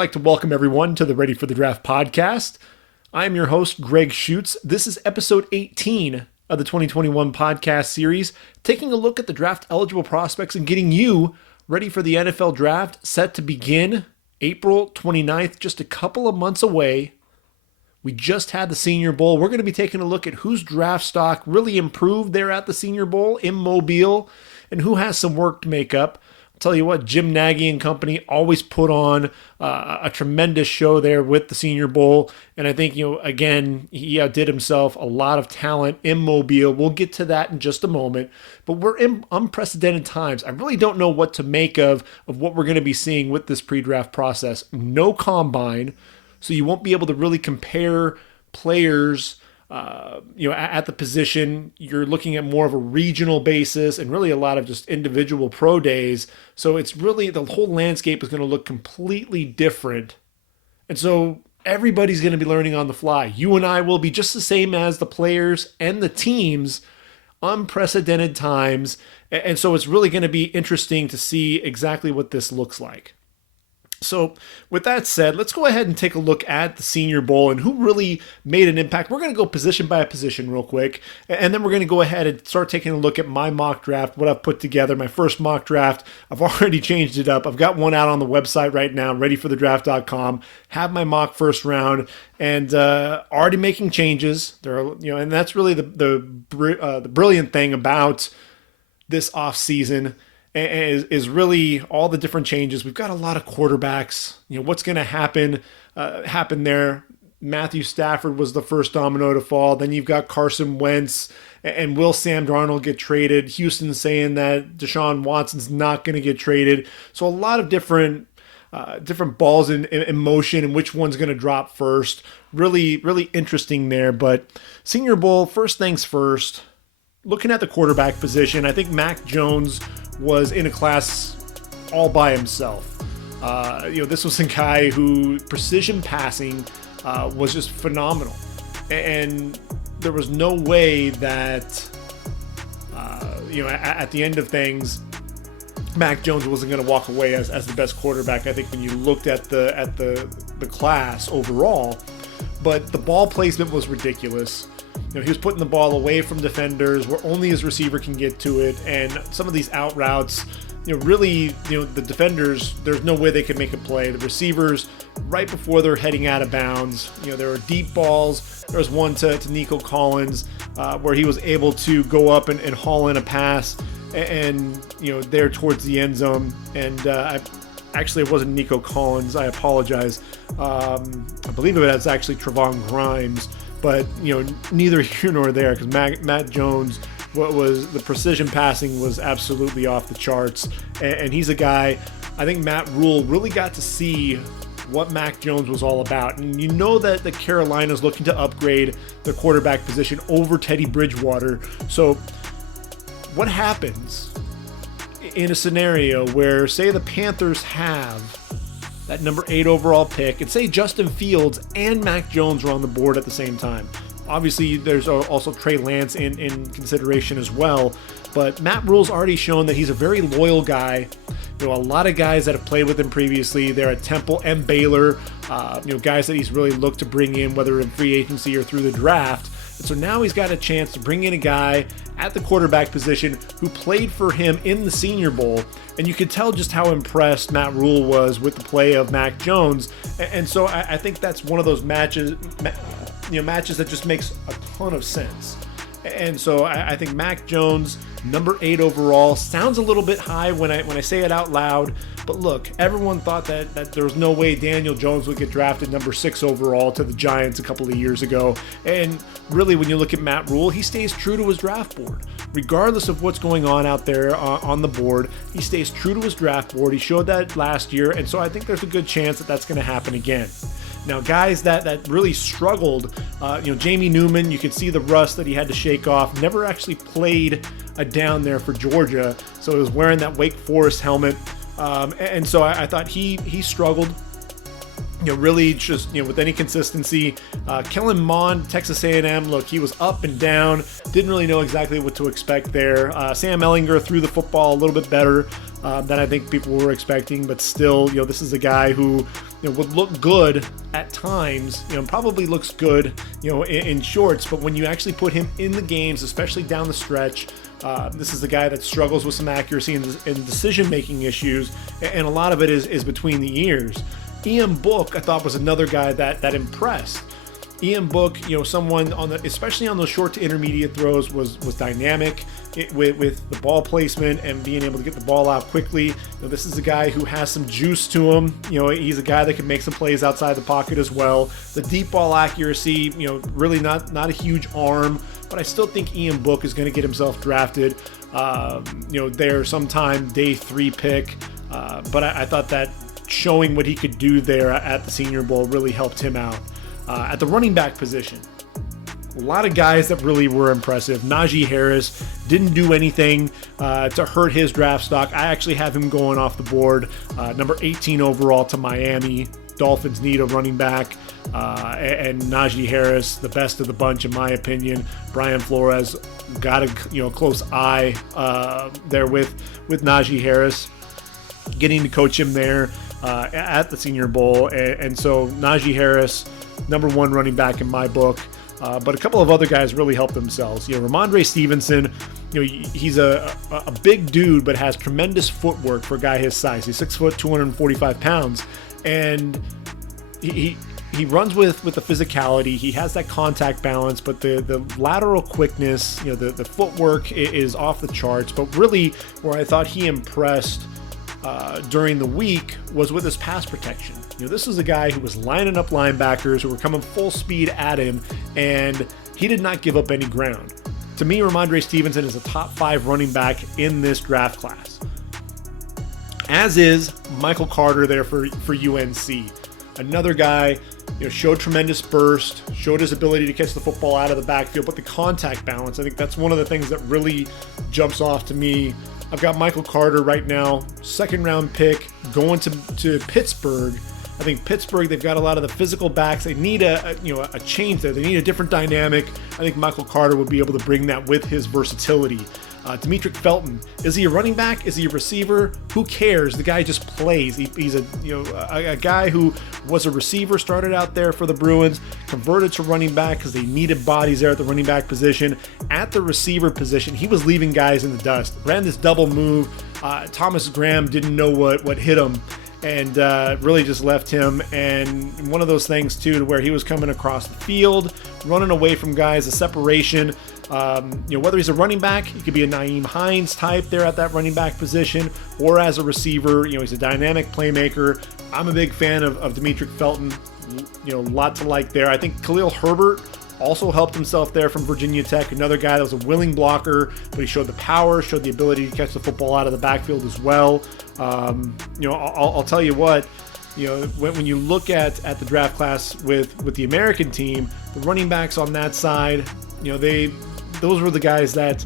like to welcome everyone to the Ready for the Draft podcast. I'm your host, Gregg Schutze. This is episode 18 of the 2021 podcast series, taking a look at the draft-eligible prospects and getting you ready for the NFL Draft, set to begin April 29th, just a couple of months away. We just had the Senior Bowl. We're going to be taking a look at whose draft stock really improved there at the Senior Bowl in Mobile and who has some work to make up. Tell you what, Jim Nagy and company always put on a tremendous show there with the Senior Bowl. And I think, again, he outdid himself. A lot of talent in Mobile. We'll get to that in just a moment. But we're in unprecedented times. I really don't know what to make of what we're going to be seeing with this pre-draft process. No combine, so you won't be able to really compare players at the position. You're looking at more of a regional basis and really a lot of just individual pro days. So it's really, the whole landscape is going to look completely different. And so everybody's going to be learning on the fly. You and I will be just the same as the players and the teams. Unprecedented times. And so it's really going to be interesting to see exactly what this looks like. So with that said, let's go ahead and take a look at the Senior Bowl and who really made an impact. We're going to go position by position real quick, and then we're going to go ahead and start taking a look at my mock draft, what I've put together, my first mock draft. I've already changed it up. I've got one out on the website right now, readyforthedraft.com. Have my mock first round, and already making changes. There are, and that's really the brilliant thing about this off season. Is really all the different changes. We've got a lot of quarterbacks. What's going to happen there. Matthew Stafford was the first domino to fall. Then you've got Carson Wentz, and will Sam Darnold get traded? Houston saying that Deshaun Watson's not going to get traded. So a lot of different balls in motion, and which one's going to drop first. Really, really interesting there. But Senior Bowl, first things first. Looking at the quarterback position, I think Mac Jones was in a class all by himself. This was a guy who precision passing was just phenomenal. And there was no way that, at the end of things, Mac Jones wasn't going to walk away as the best quarterback. I think when you looked at the class overall, but the ball placement was ridiculous. He was putting the ball away from defenders where only his receiver can get to it, and some of these out routes, the defenders, there's no way they could make a play. The receivers, right before they're heading out of bounds, there were deep balls. There was one to Nico Collins where he was able to go up and haul in a pass, and there towards the end zone. And actually, it wasn't Nico Collins. I apologize. I believe it was actually Trevon Grimes. But, neither here nor there, because Matt Jones, the precision passing was absolutely off the charts. And he's a guy, I think Matt Rule really got to see what Mac Jones was all about. And that the Carolina's looking to upgrade their quarterback position over Teddy Bridgewater. So what happens in a scenario where, say, the Panthers have that number 8 overall pick, and say Justin Fields and Mac Jones are on the board at the same time? Obviously, there's also Trey Lance in consideration as well, but Matt Rule's already shown that he's a very loyal guy. A lot of guys that have played with him previously, they're at Temple and Baylor, guys that he's really looked to bring in, whether in free agency or through the draft. And so now he's got a chance to bring in a guy at the quarterback position who played for him in the Senior Bowl. And you could tell just how impressed Matt Rule was with the play of Mac Jones. And so I think that's one of those matches that just makes a ton of sense. And so I think Mac Jones, number 8 overall, sounds a little bit high when I say it out loud. But look, everyone thought that there was no way Daniel Jones would get drafted number 6 overall to the Giants a couple of years ago. And really, when you look at Matt Rule, he stays true to his draft board. Regardless of what's going on out there on the board, he stays true to his draft board. He showed that last year, and so I think there's a good chance that that's going to happen again. Now, guys that really struggled, Jamie Newman, you could see the rust that he had to shake off. Never actually played a down there for Georgia, so he was wearing that Wake Forest helmet. And so I thought he struggled. Really just, with any consistency. Kellen Mond, Texas A&M, look, he was up and down. Didn't really know exactly what to expect there. Sam Ehlinger threw the football a little bit better. that I think people were expecting, but still, this is a guy who would look good at times, probably looks good, in shorts, but when you actually put him in the games, especially down the stretch, this is the guy that struggles with some accuracy and decision-making issues, and a lot of it is between the ears. Ian Book, I thought, was another guy that impressed. Ian Book, someone especially on those short to intermediate throws, was dynamic with the ball placement and being able to get the ball out quickly. This is a guy who has some juice to him. He's a guy that can make some plays outside the pocket as well. The deep ball accuracy, really not a huge arm, but I still think Ian Book is going to get himself drafted. There sometime day 3 pick. But I thought that showing what he could do there at the Senior Bowl really helped him out. At the running back position, a lot of guys that really were impressive. Najee Harris didn't do anything to hurt his draft stock. I actually have him going off the board, number 18 overall to Miami. Dolphins need a running back, and Najee Harris, the best of the bunch in my opinion. Brian Flores got a close eye there with Najee Harris, getting to coach him there at the Senior Bowl, and so Najee Harris, number 1 running back in my book. But a couple of other guys really helped themselves. Ramondre Stevenson, he's a big dude, but has tremendous footwork for a guy his size. He's 6 foot, 245 pounds, and he runs with the physicality. He has that contact balance, but the lateral quickness, the footwork is off the charts. But really, where I thought he impressed during the week was with his pass protection. This is a guy who was lining up linebackers who were coming full speed at him, and he did not give up any ground. To me, Ramondre Stevenson is a top 5 running back in this draft class. As is Michael Carter there for UNC. Another guy, showed tremendous burst, showed his ability to catch the football out of the backfield, but the contact balance, I think that's one of the things that really jumps off to me. I've got Michael Carter right now, 2nd round pick, going to Pittsburgh. I think Pittsburgh, they've got a lot of the physical backs. They need a change there. They need a different dynamic. I think Michael Carter would be able to bring that with his versatility. Demetric Felton, is he a running back? Is he a receiver? Who cares? The guy just plays. He's a guy who was a receiver, started out there for the Bruins, converted to running back because they needed bodies there at the running back position. At the receiver position, he was leaving guys in the dust. Ran this double move. Thomas Graham didn't know what hit him, and really just left him. And one of those things too, to where he was coming across the field, running away from guys, the separation. Whether he's a running back, he could be a Nyheim Hines type there at that running back position, or as a receiver, he's a dynamic playmaker. I'm a big fan of Demetric Felton. A lot to like there. I think Khalil Herbert also helped himself there from Virginia Tech. Another guy that was a willing blocker, but he showed the power, showed the ability to catch the football out of the backfield as well. I'll tell you what, when you look at the draft class with the American team, the running backs on that side, those were the guys that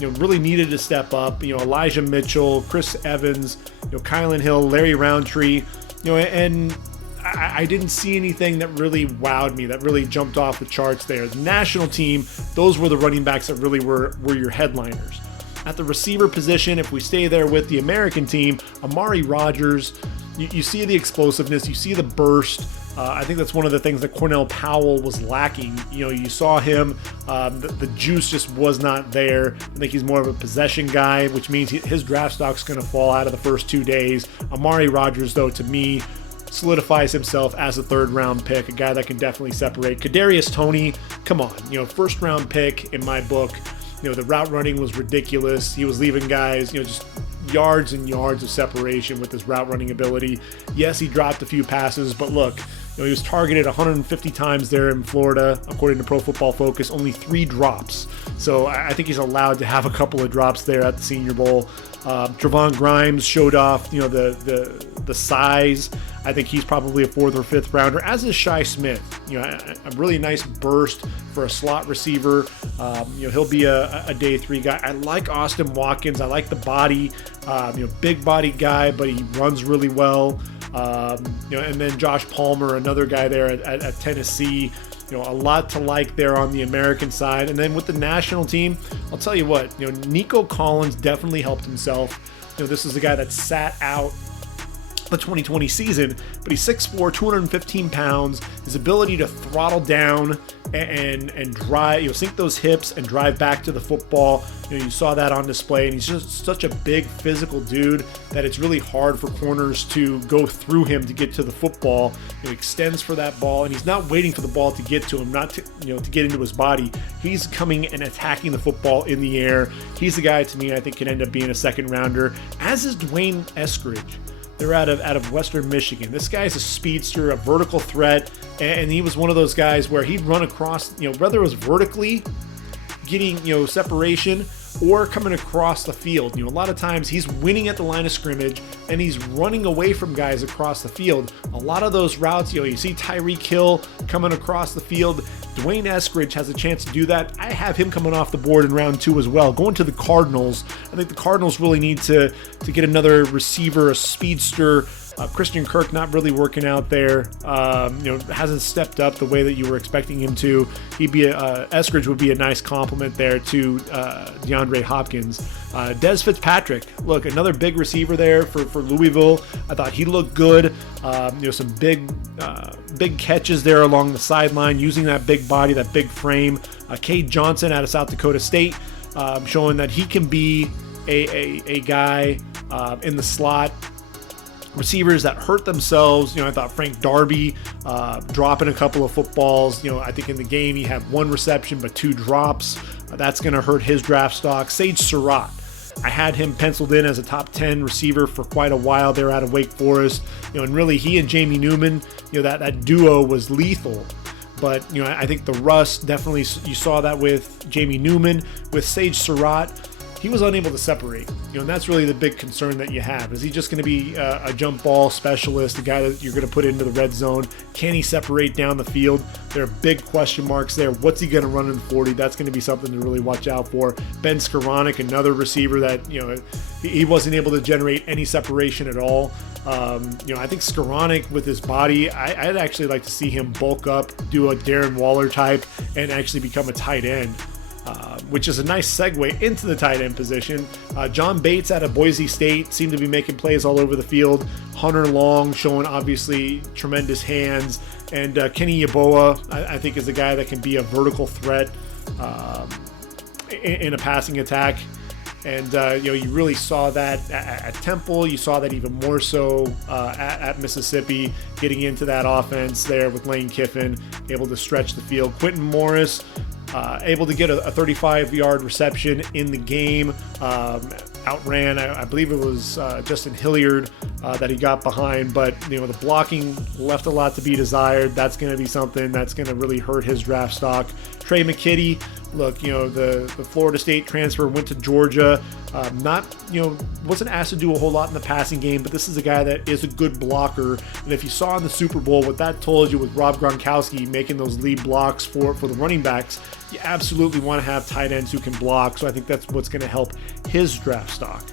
really needed to step up. Elijah Mitchell, Chris Evans, Kylan Hill, Larry Roundtree, and I didn't see anything that really wowed me, that really jumped off the charts there. The national team, those were the running backs that really were your headliners. At the receiver position, if we stay there with the American team, Amari Rodgers, you see the explosiveness, you see the burst. I think that's one of the things that Cornell Powell was lacking. You saw him, the juice just was not there. I think he's more of a possession guy, which means his draft stock's going to fall out of the first 2 days. Amari Rodgers, though, to me, solidifies himself as a 3rd round pick, a guy that can definitely separate. Kadarius Toney, come on, 1st round pick in my book. The route running was ridiculous. He was leaving guys, just yards and yards of separation with his route running ability. Yes, he dropped a few passes, but look, he was targeted 150 times there in Florida, according to Pro Football Focus, only 3 drops. So I think he's allowed to have a couple of drops there at the Senior Bowl. Trevon Grimes showed off, the size. I think he's probably a 4th or 5th rounder, as is Shi Smith. A really nice burst for a slot receiver. He'll be a day 3 guy. I like Austin Watkins. I like the body, big body guy, but he runs really well. And then Josh Palmer, another guy there at Tennessee. A lot to like there on the American side. And then with the national team, I'll tell you what, Nico Collins definitely helped himself. this is a guy that sat out the 2020 season, but he's 6'4", 215 pounds. His ability to throttle down and drive, sink those hips and drive back to the football. You saw that on display, and he's just such a big physical dude that it's really hard for corners to go through him to get to the football. He extends for that ball, and he's not waiting for the ball to get to him, not to to get into his body. He's coming and attacking the football in the air. He's the guy, to me, I think can end up being a second rounder, as is Dwayne Eskridge. They're out of Western Michigan. This guy's a speedster, a vertical threat, and he was one of those guys where he'd run across, whether it was vertically getting, separation or coming across the field. A lot of times he's winning at the line of scrimmage and he's running away from guys across the field. A lot of those routes, you see Tyreek Hill coming across the field. Dwayne Eskridge has a chance to do that. I have him coming off the board in round 2 as well. Going to the Cardinals. I think the Cardinals really need to get another receiver, a speedster. Christian Kirk not really working out there. Hasn't stepped up the way that you were expecting him to. Eskridge would be a nice compliment there to DeAndre Hopkins. Dez Fitzpatrick, look, another big receiver there for Louisville. I thought he looked good. Some big catches there along the sideline, using that big body, that big frame. Cade Johnson out of South Dakota State, showing that he can be a guy in the slot. Receivers that hurt themselves, I thought Frank Darby dropping a couple of footballs. I think in the game he had 1 reception but 2 drops. That's going to hurt his draft stock. Sage Surratt, I had him penciled in as a top 10 receiver for quite a while there out of Wake Forest. And really he and Jamie Newman, that duo was lethal. But I think the rust definitely, you saw that with Jamie Newman. With Sage Surratt, he was unable to separate, and that's really the big concern that you have. Is he just going to be a jump ball specialist, a guy that you're going to put into the red zone? Can he separate down the field? There are big question marks there. What's he going to run in 40? That's going to be something to really watch out for. Ben Skoranek, another receiver that, he wasn't able to generate any separation at all. I think Skoranek with his body, I'd actually like to see him bulk up, do a Darren Waller type, and actually become a tight end. Which is a nice segue into the tight end position. John Bates out of Boise State seemed to be making plays all over the field. Hunter Long showing obviously tremendous hands. And Kenny Yeboah, I think, is a guy that can be a vertical threat in a passing attack. And, you really saw that at Temple. You saw that even more so at Mississippi, getting into that offense there with Lane Kiffin, able to stretch the field. Quentin Morris, able to get a 35-yard reception in the game. Outran, I believe it was Justin Hilliard that he got behind, but the blocking left a lot to be desired. That's going to be something that's going to really hurt his draft stock. Trey McKitty, look, the Florida State transfer went to Georgia. Wasn't asked to do a whole lot in the passing game, but this is a guy that is a good blocker. And if you saw in the Super Bowl what that told you with Rob Gronkowski making those lead blocks for the running backs, you absolutely want to have tight ends who can block. So I think that's what's going to help his draft stock.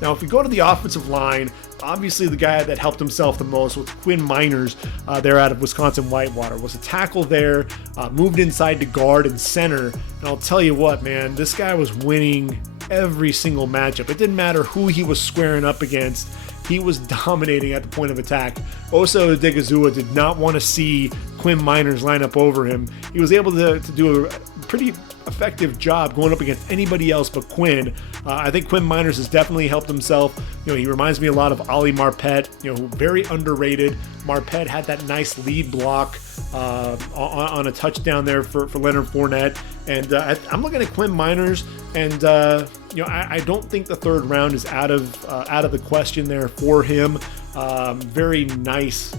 Now, if we go to the offensive line, obviously the guy that helped himself the most was Quinn Miners there out of Wisconsin-Whitewater. Was a tackle there, moved inside to guard and center. And I'll tell you what, man, this guy was winning every single matchup. It didn't matter who he was squaring up against. He was dominating at the point of attack. Osa Odigizua did not want to see Quinn Miners line up over him. He was able to do a pretty effective job going up against anybody else but Quinn. I think Quinn Miners has definitely helped himself. He reminds me a lot of Ali Marpet, very underrated. Marpet had that nice lead block on a touchdown there for Leonard Fournette. And I'm looking at Quinn Miners, and I don't think the third round is out of the question there for him. Very nice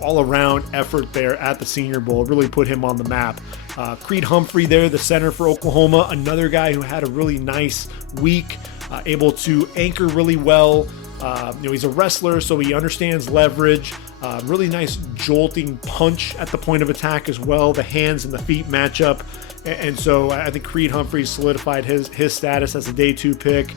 all-around effort there at the Senior Bowl. Really put him on the map. Creed Humphrey there, the center for Oklahoma, another guy who had a really nice week, able to anchor really well. He's a wrestler, so he understands leverage. Really nice jolting punch at the point of attack as well. The hands and the feet match up. And so I think Creed Humphrey solidified his status as a day 2 pick.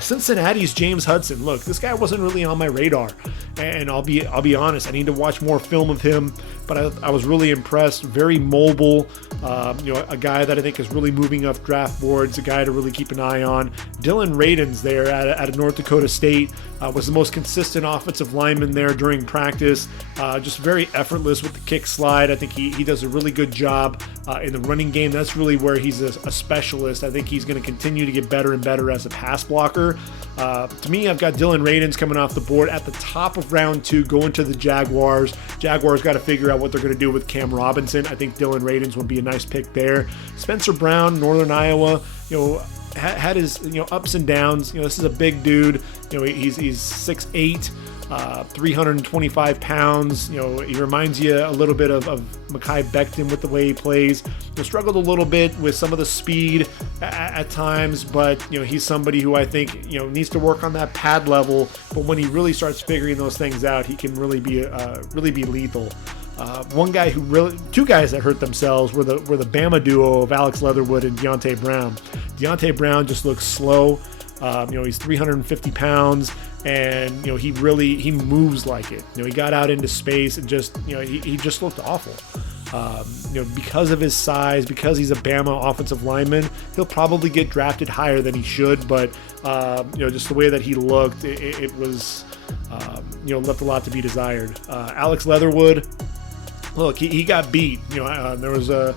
Cincinnati's James Hudson. Look, this guy wasn't really on my radar, and I'll be honest. I need to watch more film of him. but I was really impressed. Very mobile, a guy that I think is really moving up draft boards, a guy to really keep an eye on. Dylan Radins there out of North Dakota State was the most consistent offensive lineman there during practice. Just very effortless with the kick slide. I think he does a really good job in the running game. That's really where he's a specialist. I think he's going to continue to get better and better as a pass blocker. To me, I've got Dylan Radins coming off the board at the top of round 2, going to the Jaguars. Jaguars got to figure out what they're going to do with Cam Robinson. I think Dylan Radins would be a nice pick there. Spencer Brown, Northern Iowa, had his ups and downs. This is a big dude. He's 6'8". 325 pounds. He reminds you a little bit of Mekhi Becton with the way he plays. Struggled a little bit with some of the speed at times, but he's somebody who I think needs to work on that pad level. But when he really starts figuring those things out, he can really be lethal. Two guys that hurt themselves were the Bama duo of Alex Leatherwood and Deontay Brown. Deontay Brown just looks slow. He's 350 pounds, and he moves like it. He got out into space and just he just looked awful. Because of his size, because he's a Bama offensive lineman, he'll probably get drafted higher than he should. But just the way that he looked, it was left a lot to be desired. Alex Leatherwood, look, he got beat. There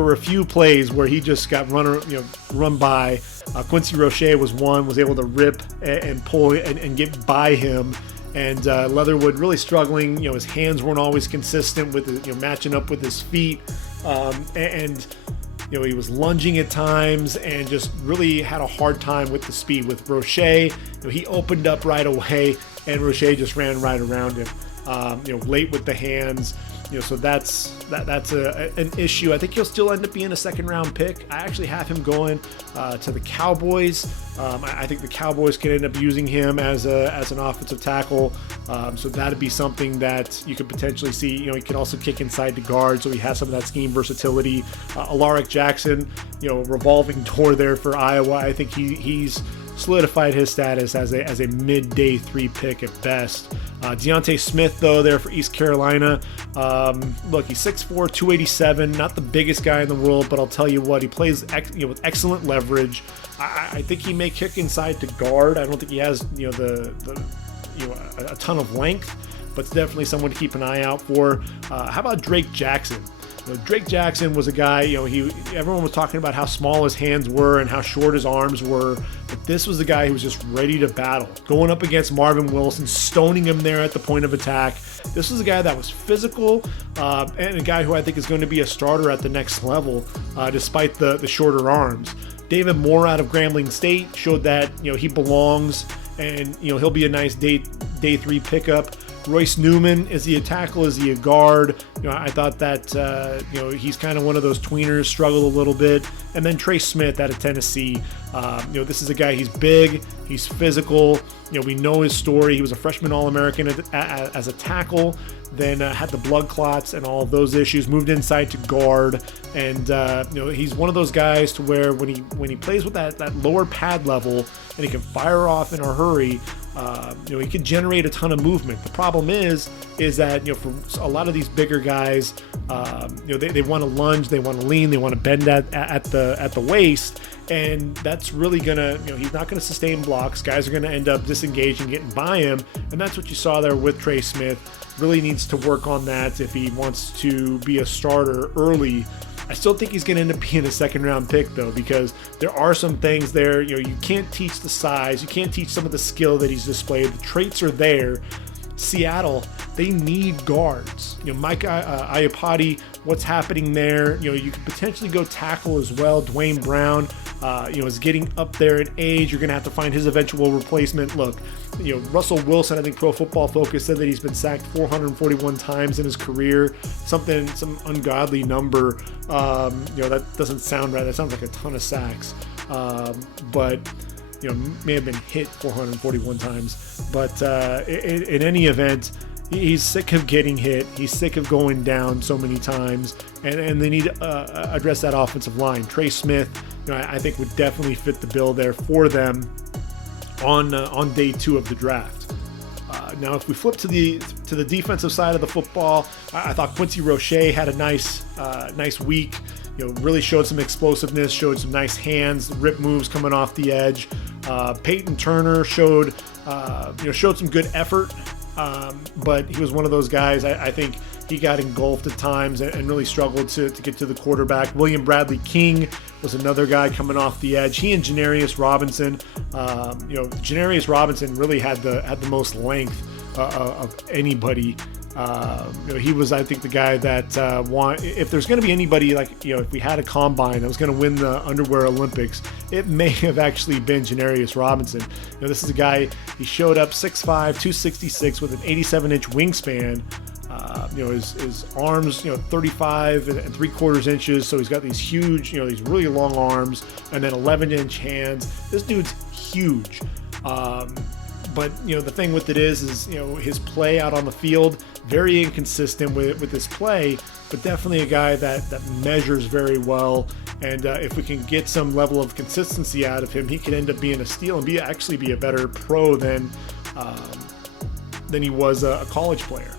were a few plays where he just got run by. Quincy Roche was able to rip and pull and get by him. And Leatherwood really struggling. His hands weren't always consistent with matching up with his feet. And he was lunging at times and just really had a hard time with the speed. With Roche, he opened up right away, and Roche just ran right around him. Late with the hands. So that's an issue. I think he'll still end up being a second-round pick. I actually have him going to the Cowboys. I think the Cowboys can end up using him as an offensive tackle. So that'd be something that you could potentially see. He can also kick inside to guard, so he has some of that scheme versatility. Alaric Jackson, revolving door there for Iowa. I think he's solidified his status as a mid-day 3 pick at best. Deontay Smith, though, there for East Carolina. Look, he's 6'4", 287, not the biggest guy in the world, but I'll tell you what, he plays with excellent leverage. I think he may kick inside to guard. I don't think he has a ton of length, but it's definitely someone to keep an eye out for. How about Drake Jackson? Drake Jackson was a guy, everyone was talking about how small his hands were and how short his arms were, but this was the guy who was just ready to battle, going up against Marvin Wilson, stoning him there at the point of attack. This was a guy that was physical, and a guy who I think is going to be a starter at the next level, despite the shorter arms. David Moore out of Grambling State showed that, he belongs, and, he'll be a nice day 3 pickup. Royce Newman, is he a tackle? Is he a guard? I thought that he's kind of one of those tweeners, struggled a little bit. And then Trey Smith out of Tennessee. This is a guy, he's big, he's physical. We know his story. He was a freshman All-American as a tackle, then had the blood clots and all of those issues, moved inside to guard. And he's one of those guys to where when he plays with that lower pad level and he can fire off in a hurry, he can generate a ton of movement. The problem is that for a lot of these bigger guys, they want to lunge, they want to lean, they want to bend at the waist, and that's really gonna he's not gonna sustain blocks. Guys are gonna end up disengaging, getting by him, and that's what you saw there with Trey Smith. Really needs to work on that if he wants to be a starter early. I still think he's going to end up being a second-round pick, though, because there are some things there. You can't teach the size. You can't teach some of the skill that he's displayed. The traits are there. Seattle, they need guards. Mike Iupati, what's happening there? You could potentially go tackle as well. Dwayne Brown, is getting up there in age. You're going to have to find his eventual replacement. Look, Russell Wilson, I think Pro Football Focus said that he's been sacked 441 times in his career. Some ungodly number. That doesn't sound right. That sounds like a ton of sacks. But may have been hit 441 times. But in any event, he's sick of getting hit. He's sick of going down so many times. And they need to address that offensive line. Trey Smith, I think would definitely fit the bill there for them on day 2 of the draft. Now, if we flip to to the defensive side of the football, I thought Quincy Roche had a nice week. Really showed some explosiveness, showed some nice hands, rip moves coming off the edge. Peyton Turner showed some good effort, but he was one of those guys. I think he got engulfed at times and really struggled to get to the quarterback. William Bradley King was another guy coming off the edge. He and Janarius Robinson. Janarius Robinson really had the most length of anybody. He was, I think, the guy that if there's going to be anybody, if we had a combine that was going to win the underwear Olympics, it may have actually been Janarius Robinson. This is a guy, he showed up 6'5", 266 with an 87-inch wingspan. His arms, 35 and 3/4 inches. So he's got these huge, these really long arms, and then 11-inch hands. This dude's huge. But the thing with it is his play out on the field, very inconsistent with his play, but definitely a guy that measures very well. And if we can get some level of consistency out of him, he could end up being a steal and actually be a better pro than he was a college player.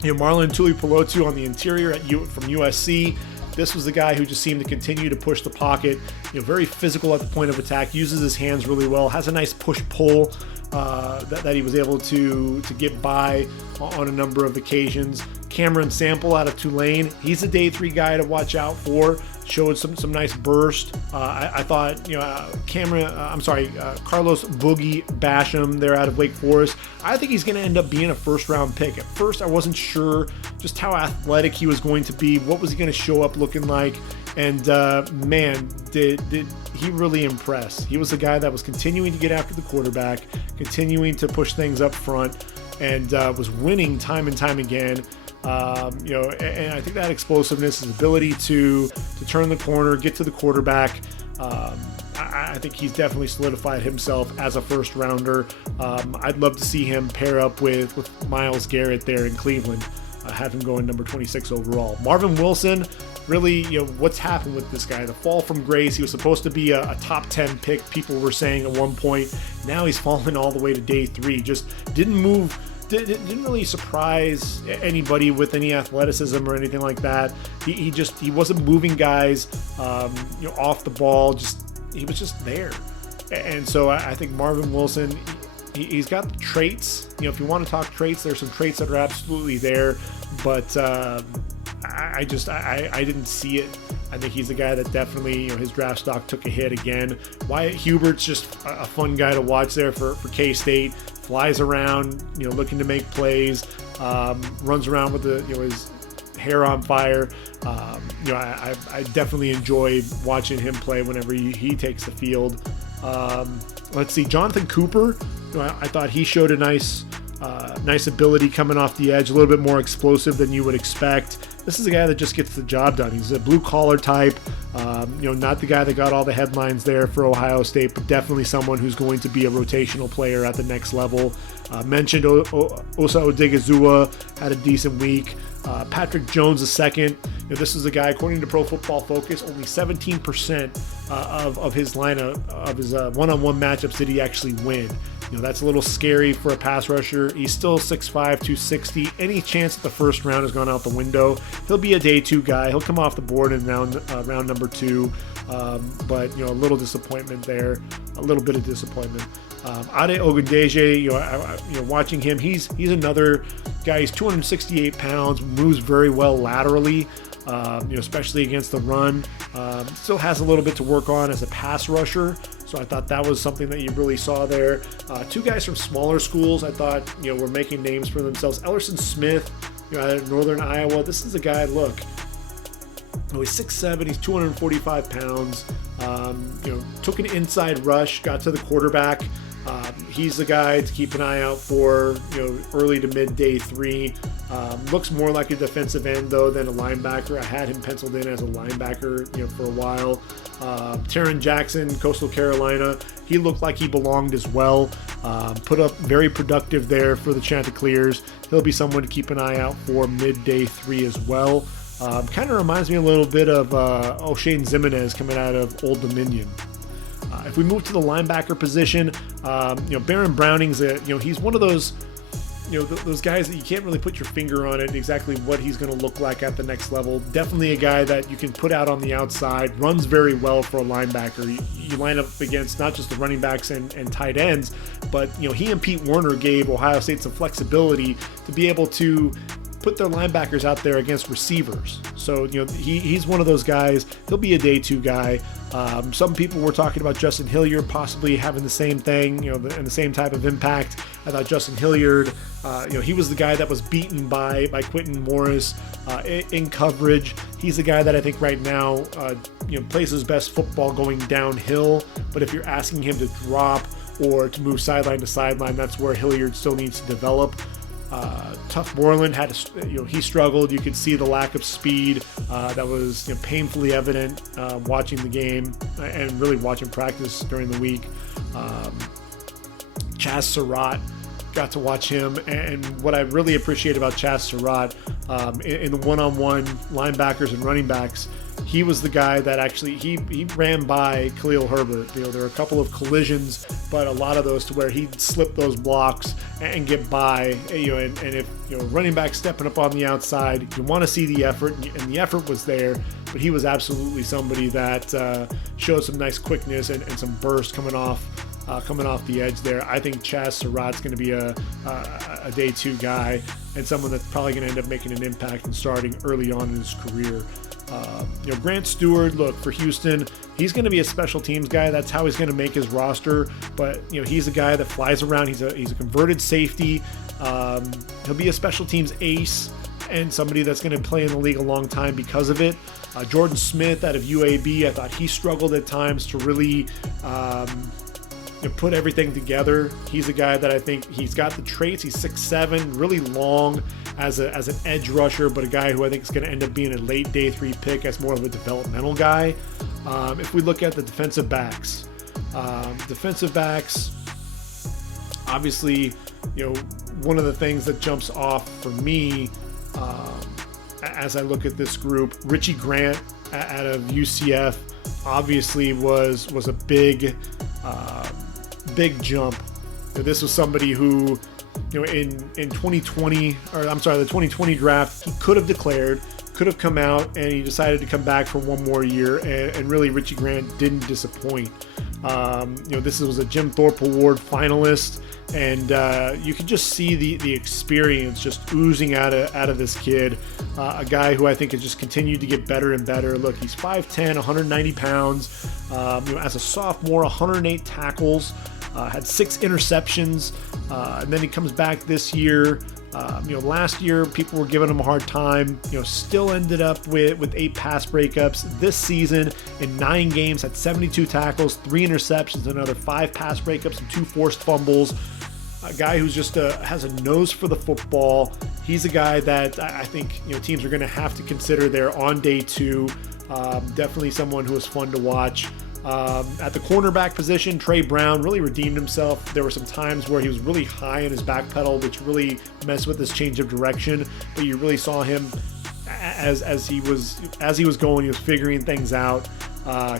Marlon Tuipulotu on the interior from USC. This was the guy who just seemed to continue to push the pocket. Very physical at the point of attack, uses his hands really well, has a nice push-pull that he was able to get by on a number of occasions. Cameron Sample out of Tulane, he's a day 3 guy to watch out for. Showed some nice burst. I thought, Carlos Boogie Basham there out of Wake Forest. I think he's going to end up being a first-round pick. At first, I wasn't sure just how athletic he was going to be. What was he going to show up looking like? And did he really impress? He was the guy that was continuing to get after the quarterback, continuing to push things up front, and was winning time and time again. And I think that explosiveness, his ability to turn the corner, get to the quarterback, I think he's definitely solidified himself as a first rounder. I'd love to see him pair up with Myles Garrett there in Cleveland, have him going number 26 overall. Marvin Wilson, really, what's happened with this guy? The fall from grace. He was supposed to be a top 10 pick, people were saying at one point. Now he's fallen all the way to day 3. Just didn't didn't really surprise anybody with any athleticism or anything like that. He wasn't moving guys off the ball. He was just there. And so I think Marvin Wilson, he's got the traits. If you want to talk traits, there's some traits that are absolutely there, but I didn't see it. I think he's a guy that definitely, his draft stock took a hit again. Wyatt Hubert's just a fun guy to watch there for K-State. Flies around, looking to make plays, runs around with his hair on fire. I definitely enjoy watching him play whenever he takes the field. Let's see, Jonathan Cooper. I thought he showed a nice ability coming off the edge, a little bit more explosive than you would expect. This is a guy that just gets the job done. He's a blue-collar type, not the guy that got all the headlines there for Ohio State, but definitely someone who's going to be a rotational player at the next level. Mentioned Osa Odigizua had a decent week. Patrick Jones II. This is a guy, according to Pro Football Focus, only 17% of his lineup, of his one-on-one matchups did he actually win. That's a little scary for a pass rusher. He's still 6'5", 260. Any chance that the first round has gone out the window. He'll be a day 2 guy. He'll come off the board in round number 2. But a little disappointment there. A little bit of disappointment. Ade Ogundeji, watching him, he's another guy. He's 268 pounds, moves very well laterally, especially against the run. Still has a little bit to work on as a pass rusher. So I thought that was something that you really saw there. 2 guys from smaller schools I thought, were making names for themselves. Ellerson Smith, out of Northern Iowa. This is a guy, look, he's 6'7", he's 245 pounds. Took an inside rush, got to the quarterback. He's the guy to keep an eye out for, early to mid day 3. Looks more like a defensive end though than a linebacker. I had him penciled in as a linebacker, for a while. Taron Jackson, Coastal Carolina, he looked like he belonged as well. Put up very productive there for the Chanticleers. He'll be someone to keep an eye out for mid day 3 as well. Kind of reminds me a little bit of O'Shane Zimenez coming out of Old Dominion. If we move to the linebacker position, Baron Browning's he's one of those those guys that you can't really put your finger on it exactly what he's going to look like at the next level. Definitely a guy that you can put out on the outside, runs very well for a linebacker. You line up against not just the running backs and tight ends, but he and Pete Werner gave Ohio State some flexibility to be able to put their linebackers out there against receivers. So he's one of those guys. He'll be a day 2 guy. Some people were talking about Justin Hilliard possibly having the same thing, and the same type of impact. I thought Justin Hilliard, he was the guy that was beaten by Quentin Morris in coverage. He's the guy that I think right now, plays his best football going downhill. But if you're asking him to drop or to move sideline to sideline, that's where Hilliard still needs to develop. Tuff Borland had, he struggled. You could see the lack of speed that was painfully evident watching the game and really watching practice during the week. Chaz Surratt, got to watch him, and what I really appreciate about Chaz Surratt in the one-on-one linebackers and running backs, he was the guy that actually he ran by Khalil Herbert. There were a couple of collisions, but a lot of those to where he'd slip those blocks and get by. And if running back stepping up on the outside, you want to see the effort, and the effort was there. But he was absolutely somebody that showed some nice quickness and some burst coming off the edge there. I think Chaz Surratt's going to be a day 2 guy and someone that's probably going to end up making an impact and starting early on in his career. Grant Stewart, look, for Houston, he's going to be a special teams guy. That's how he's going to make his roster. But he's a guy that flies around. He's a converted safety. He'll be a special teams ace and somebody that's going to play in the league a long time because of it. Jordan Smith out of UAB, I thought he struggled at times to really put everything together. He's a guy that I think he's got the traits. He's 6'7", really long as an edge rusher, but a guy who I think is going to end up being a late day 3 pick as more of a developmental guy. If we look at the defensive backs, obviously, one of the things that jumps off for me as I look at this group, Richie Grant out of UCF obviously was a big jump. This was somebody who, in 2020, the 2020 draft, he could have declared, could have come out, and he decided to come back for one more year, and really Richie Grant didn't disappoint. This was a Jim Thorpe Award finalist, and you could just see the experience just oozing out of this kid, a guy who I think has just continued to get better and better. Look, he's 5'10", 190 pounds. As a sophomore, 108 tackles, had 6 interceptions, and then he comes back this year. Last year people were giving him a hard time. Still ended up with 8 pass breakups. This season, in 9 games, had 72 tackles, 3 interceptions, another 5 pass breakups, and 2 forced fumbles. A guy who's just has a nose for the football. He's a guy that I think teams are going to have to consider there on day 2. Definitely someone who is fun to watch. At the cornerback position, Trey Brown really redeemed himself. There were some times where he was really high in his back pedal, which really messed with his change of direction. But you really saw him as he was going, he was figuring things out.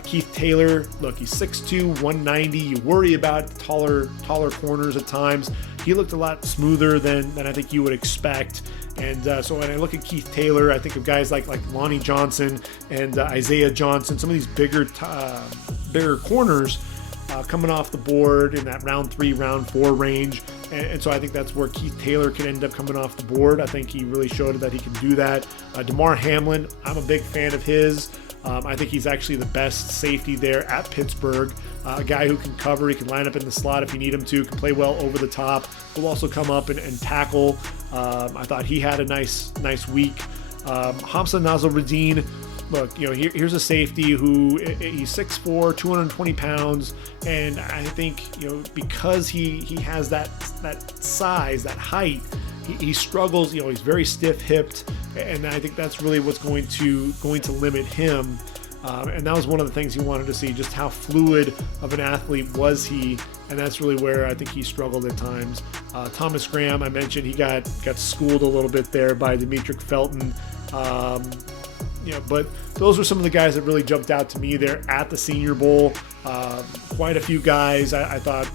Keith Taylor, look, he's 6'2", 190. You worry about taller corners at times. He looked a lot smoother than I think you would expect. And so when I look at Keith Taylor, I think of guys like Lonnie Johnson and Isaiah Johnson, some of these bigger corners coming off the board in that round 3, round 4 range. And so I think that's where Keith Taylor could end up coming off the board. I think he really showed that he can do that. Damar Hamlin, I'm a big fan of his. I think he's actually the best safety there at Pittsburgh. A guy who can cover, he can line up in the slot if you need him to, can play well over the top. He'll also come up and tackle. I thought he had a nice week. Hamza Nazaruddin, look, here's a safety who he's 6'4", 220 pounds, and I think because he has that size, that height, he struggles. He's very stiff-hipped, and I think that's really what's going to limit him. And that was one of the things you wanted to see, just how fluid of an athlete was he, and that's really where I think he struggled at times. Thomas Graham, I mentioned, he got schooled a little bit there by Demetric Felton. But those were some of the guys that really jumped out to me there at the Senior Bowl. Quite a few guys I thought,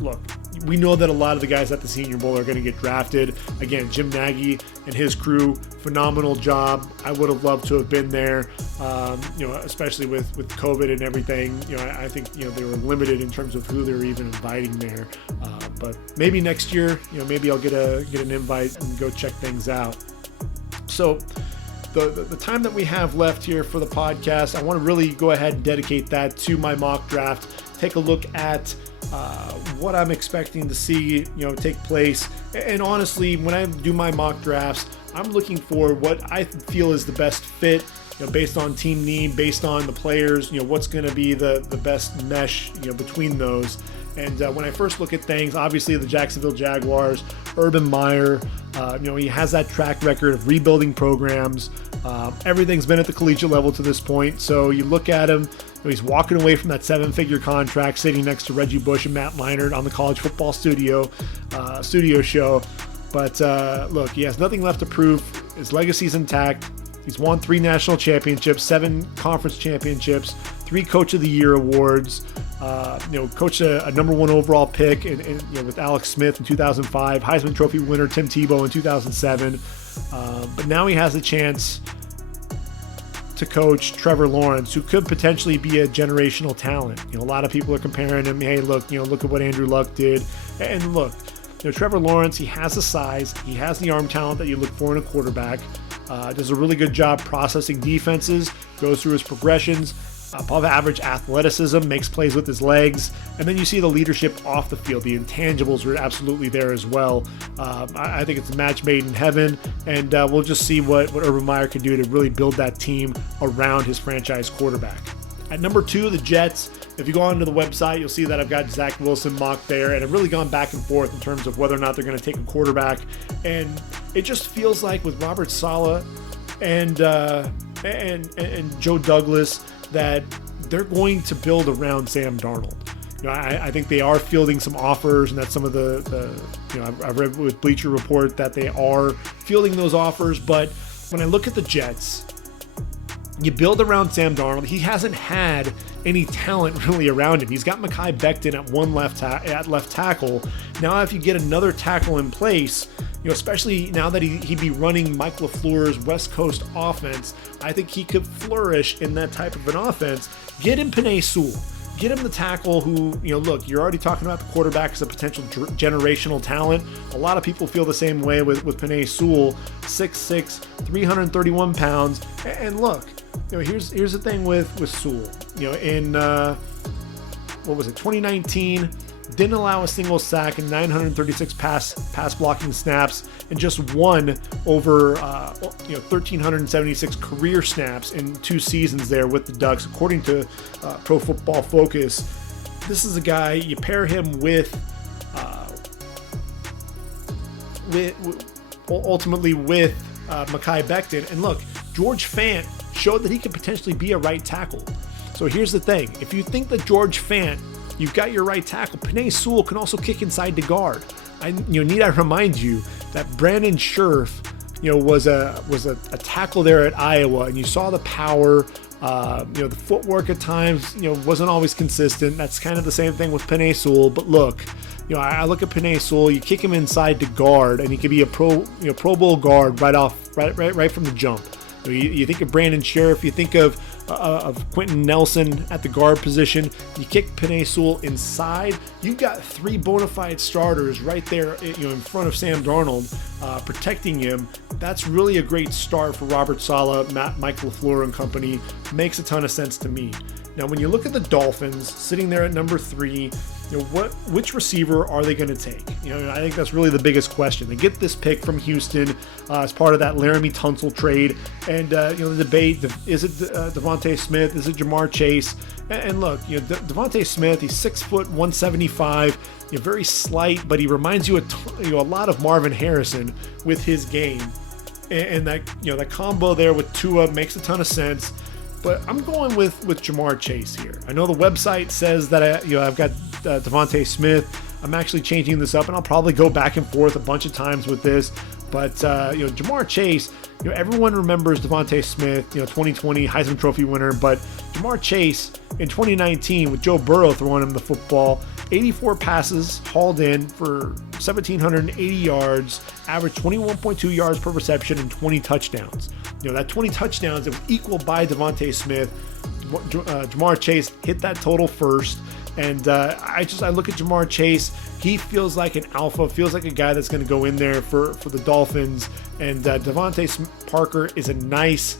look, we know that a lot of the guys at the Senior Bowl are going to get drafted. Again, Jim Nagy and his crew, phenomenal job. I would have loved to have been there, especially with COVID and everything. I think, they were limited in terms of who they were even inviting there. But maybe next year, maybe I'll get an invite and go check things out. So the time that we have left here for the podcast, I want to really go ahead and dedicate that to my mock draft. Take a look at what I'm expecting to see, take place. And honestly, when I do my mock drafts, I'm looking for what I feel is the best fit, based on team need, based on the players, what's going to be the best mesh, between those. And when I first look at things, obviously the Jacksonville Jaguars, Urban Meyer, he has that track record of rebuilding programs. Everything's been at the collegiate level to this point. So you look at him, he's walking away from that 7-figure contract, sitting next to Reggie Bush and Matt Leinart on the college football studio show. But look, he has nothing left to prove. His legacy's intact. He's won 3 national championships, 7 conference championships, 3 Coach of the Year awards. Coached a number 1 overall pick with Alex Smith in 2005, Heisman Trophy winner Tim Tebow in 2007. But now he has a chance to coach Trevor Lawrence, who could potentially be a generational talent. A lot of people are comparing him. Hey, look at what Andrew Luck did. And look, Trevor Lawrence, he has the size, he has the arm talent that you look for in a quarterback. Does a really good job processing defenses, goes through his progressions, above average athleticism, makes plays with his legs, and then you see the leadership off the field. The intangibles are absolutely there as well. I think it's a match made in heaven, and we'll just see what Urban Meyer can do to really build that team around his franchise quarterback. At number 2, the Jets. If you go onto the website, you'll see that I've got Zach Wilson mocked there, and I've really gone back and forth in terms of whether or not they're going to take a quarterback. And it just feels like with Robert Saleh and Joe Douglas that they're going to build around Sam Darnold. I think they are fielding some offers, and that's some of the I've read with Bleacher Report that they are fielding those offers. But when I look at the Jets, you build around Sam Darnold. He hasn't had any talent really around him. He's got Mekhi Becton at left tackle. Now, if you get another tackle in place, especially now that he'd be running Mike LaFleur's West Coast offense, I think he could flourish in that type of an offense. Get him Penei Sewell. Get him the tackle who, look, you're already talking about the quarterback as a potential generational talent. A lot of people feel the same way with Penei Sewell, 6'6", 331 pounds. And look, here's the thing with Sewell. In 2019, didn't allow a single sack in 936 pass blocking snaps, and just won over 1,376 career snaps in 2 seasons there with the Ducks, according to Pro Football Focus. This is a guy, you pair him with Mekhi Becton, and look, George Fant showed that he could potentially be a right tackle. So here's the thing: if you think that George Fant, you've got your right tackle, Penei Sewell can also kick inside the guard. Need I remind you that Brandon Scherf, was a tackle there at Iowa, and you saw the power. The footwork at times, wasn't always consistent. That's kind of the same thing with Penei Sewell. But look, I look at Penei Sewell. You kick him inside to guard, and he could be a Pro Bowl guard right from the jump. You think of Brandon Scherf, you think of Quentin Nelson at the guard position. You kick Penei Sewell inside. You've got 3 bona fide starters right there, in front of Sam Darnold, protecting him. That's really a great start for Robert Saleh, Mike LaFleur and company. Makes a ton of sense to me. Now, when you look at the Dolphins sitting there at number 3, which receiver are they going to take? I think that's really the biggest question. They get this pick from Houston as part of that Laramie Tunsil trade, and the debate: is it Devontae Smith? Is it Jamar Chase? And look, Devontae Smith, he's 6 foot 175, very slight, but he reminds you a lot of Marvin Harrison with his game, and that combo there with Tua makes a ton of sense. But I'm going with Jamar Chase here. I know the website says that I've got Devontae Smith. I'm actually changing this up, and I'll probably go back and forth a bunch of times with this. But Jamar Chase, everyone remembers Devontae Smith, 2020 Heisman Trophy winner. But Jamar Chase in 2019 with Joe Burrow throwing him the football, 84 passes hauled in for 1,780 yards, averaged 21.2 yards per reception and 20 touchdowns. That 20 touchdowns, it was equal by Devontae Smith. Jamar Chase hit that total first. And I look at Jamar Chase. He feels like an alpha, feels like a guy that's going to go in there for the Dolphins. And Devontae Parker is a nice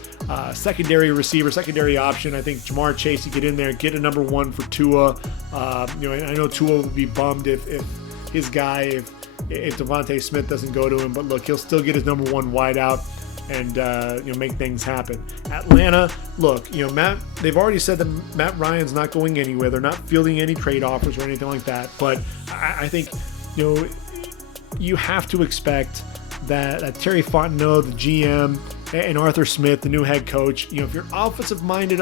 secondary receiver, secondary option. I think Jamar Chase, you get in there, get a number one for Tua. I know Tua would be bummed if his guy, if Devontae Smith doesn't go to him. But look, he'll still get his number one wide out and make things happen. Atlanta, look, Matt, they've already said that Matt Ryan's not going anywhere. They're not fielding any trade offers or anything like that. But I think you have to expect that Terry Fontenot, the GM, and Arthur Smith, the new head coach, if you're offensive-minded,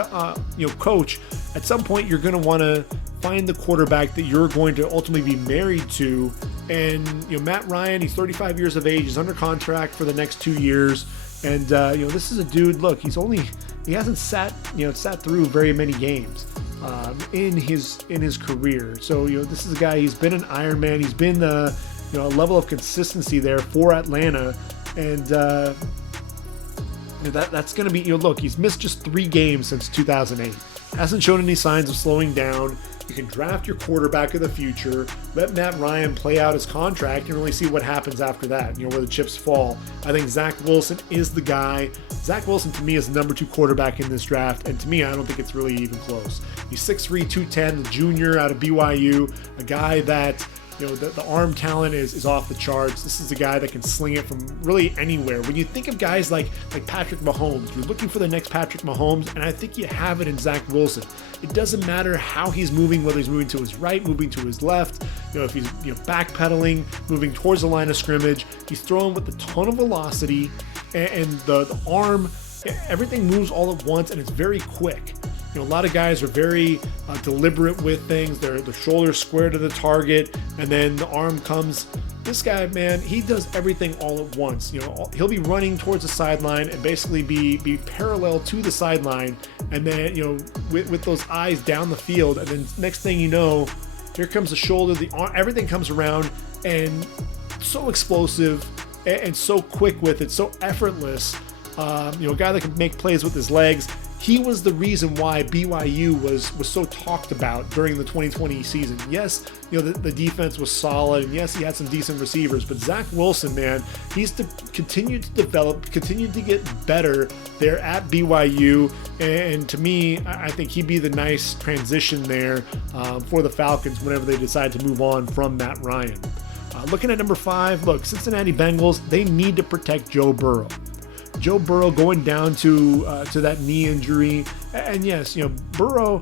coach, at some point you're going to want to find the quarterback that you're going to ultimately be married to. And Matt Ryan, he's 35 years of age, he's under contract for the next 2 years. And this is a dude. Look, he hasn't sat through very many games in his career. So this is a guy. He's been an Ironman. He's been a level of consistency there for Atlanta, and that's going to be. Look, he's missed just 3 games since 2008. Hasn't shown any signs of slowing down. You can draft your quarterback of the future, let Matt Ryan play out his contract, and really see what happens after that, where the chips fall. I think Zach Wilson is the guy. Zach Wilson, to me, is the number 2 quarterback in this draft, and to me, I don't think it's really even close. He's 6'3", 210, the junior out of BYU, a guy that, the arm talent is off the charts. This is a guy that can sling it from really anywhere. When you think of guys like Patrick Mahomes, you're looking for the next Patrick Mahomes, and I think you have it in Zach Wilson. It doesn't matter how he's moving, whether he's moving to his right, moving to his left, if he's backpedaling, moving towards the line of scrimmage. He's throwing with a ton of velocity, and the arm, everything moves all at once, and it's very quick. A lot of guys are very deliberate with things. The shoulders square to the target, and then the arm comes. This guy, man, he does everything all at once. He'll be running towards the sideline and basically be parallel to the sideline, and then with those eyes down the field, and then next thing you know, here comes the shoulder, the arm, everything comes around, and so explosive and so quick with it, so effortless. A guy that can make plays with his legs. He was the reason why BYU was so talked about during the 2020 season. Yes, the defense was solid, and yes, he had some decent receivers, but Zach Wilson, man, he's continued to develop, continued to get better there at BYU, and to me, I think he'd be the nice transition there for the Falcons whenever they decide to move on from Matt Ryan. Looking at number 5, look, Cincinnati Bengals, they need to protect Joe Burrow. Joe Burrow going down to that knee injury, and yes, Burrow,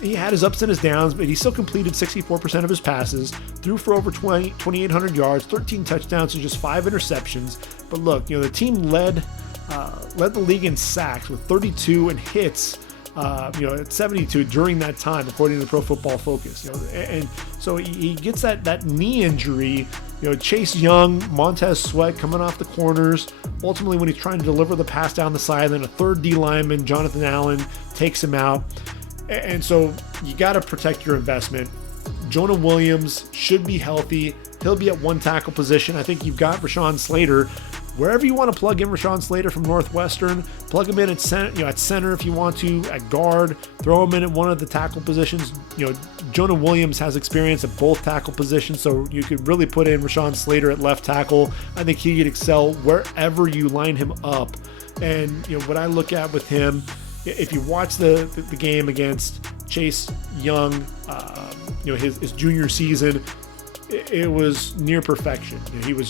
he had his ups and his downs, but he still completed 64% of his passes, threw for over 2,800 yards, 13 touchdowns, and just 5 interceptions. But look, the team led the league in sacks with 32 and hits, at 72 during that time, according to Pro Football Focus. And so he gets that knee injury. Chase Young, Montez Sweat coming off the corners. Ultimately, when he's trying to deliver the pass down the sideline, a third D lineman, Jonathan Allen, takes him out. And so you got to protect your investment. Jonah Williams should be healthy. He'll be at one tackle position. I think you've got Rashawn Slater. Wherever you want to plug in Rashawn Slater from Northwestern, plug him in at center if you want to, at guard, throw him in at one of the tackle positions. Jonah Williams has experience at both tackle positions, so you could really put in Rashawn Slater at left tackle. I think he could excel wherever you line him up. And what I look at with him, if you watch the game against Chase Young, his junior season, it was near perfection. He was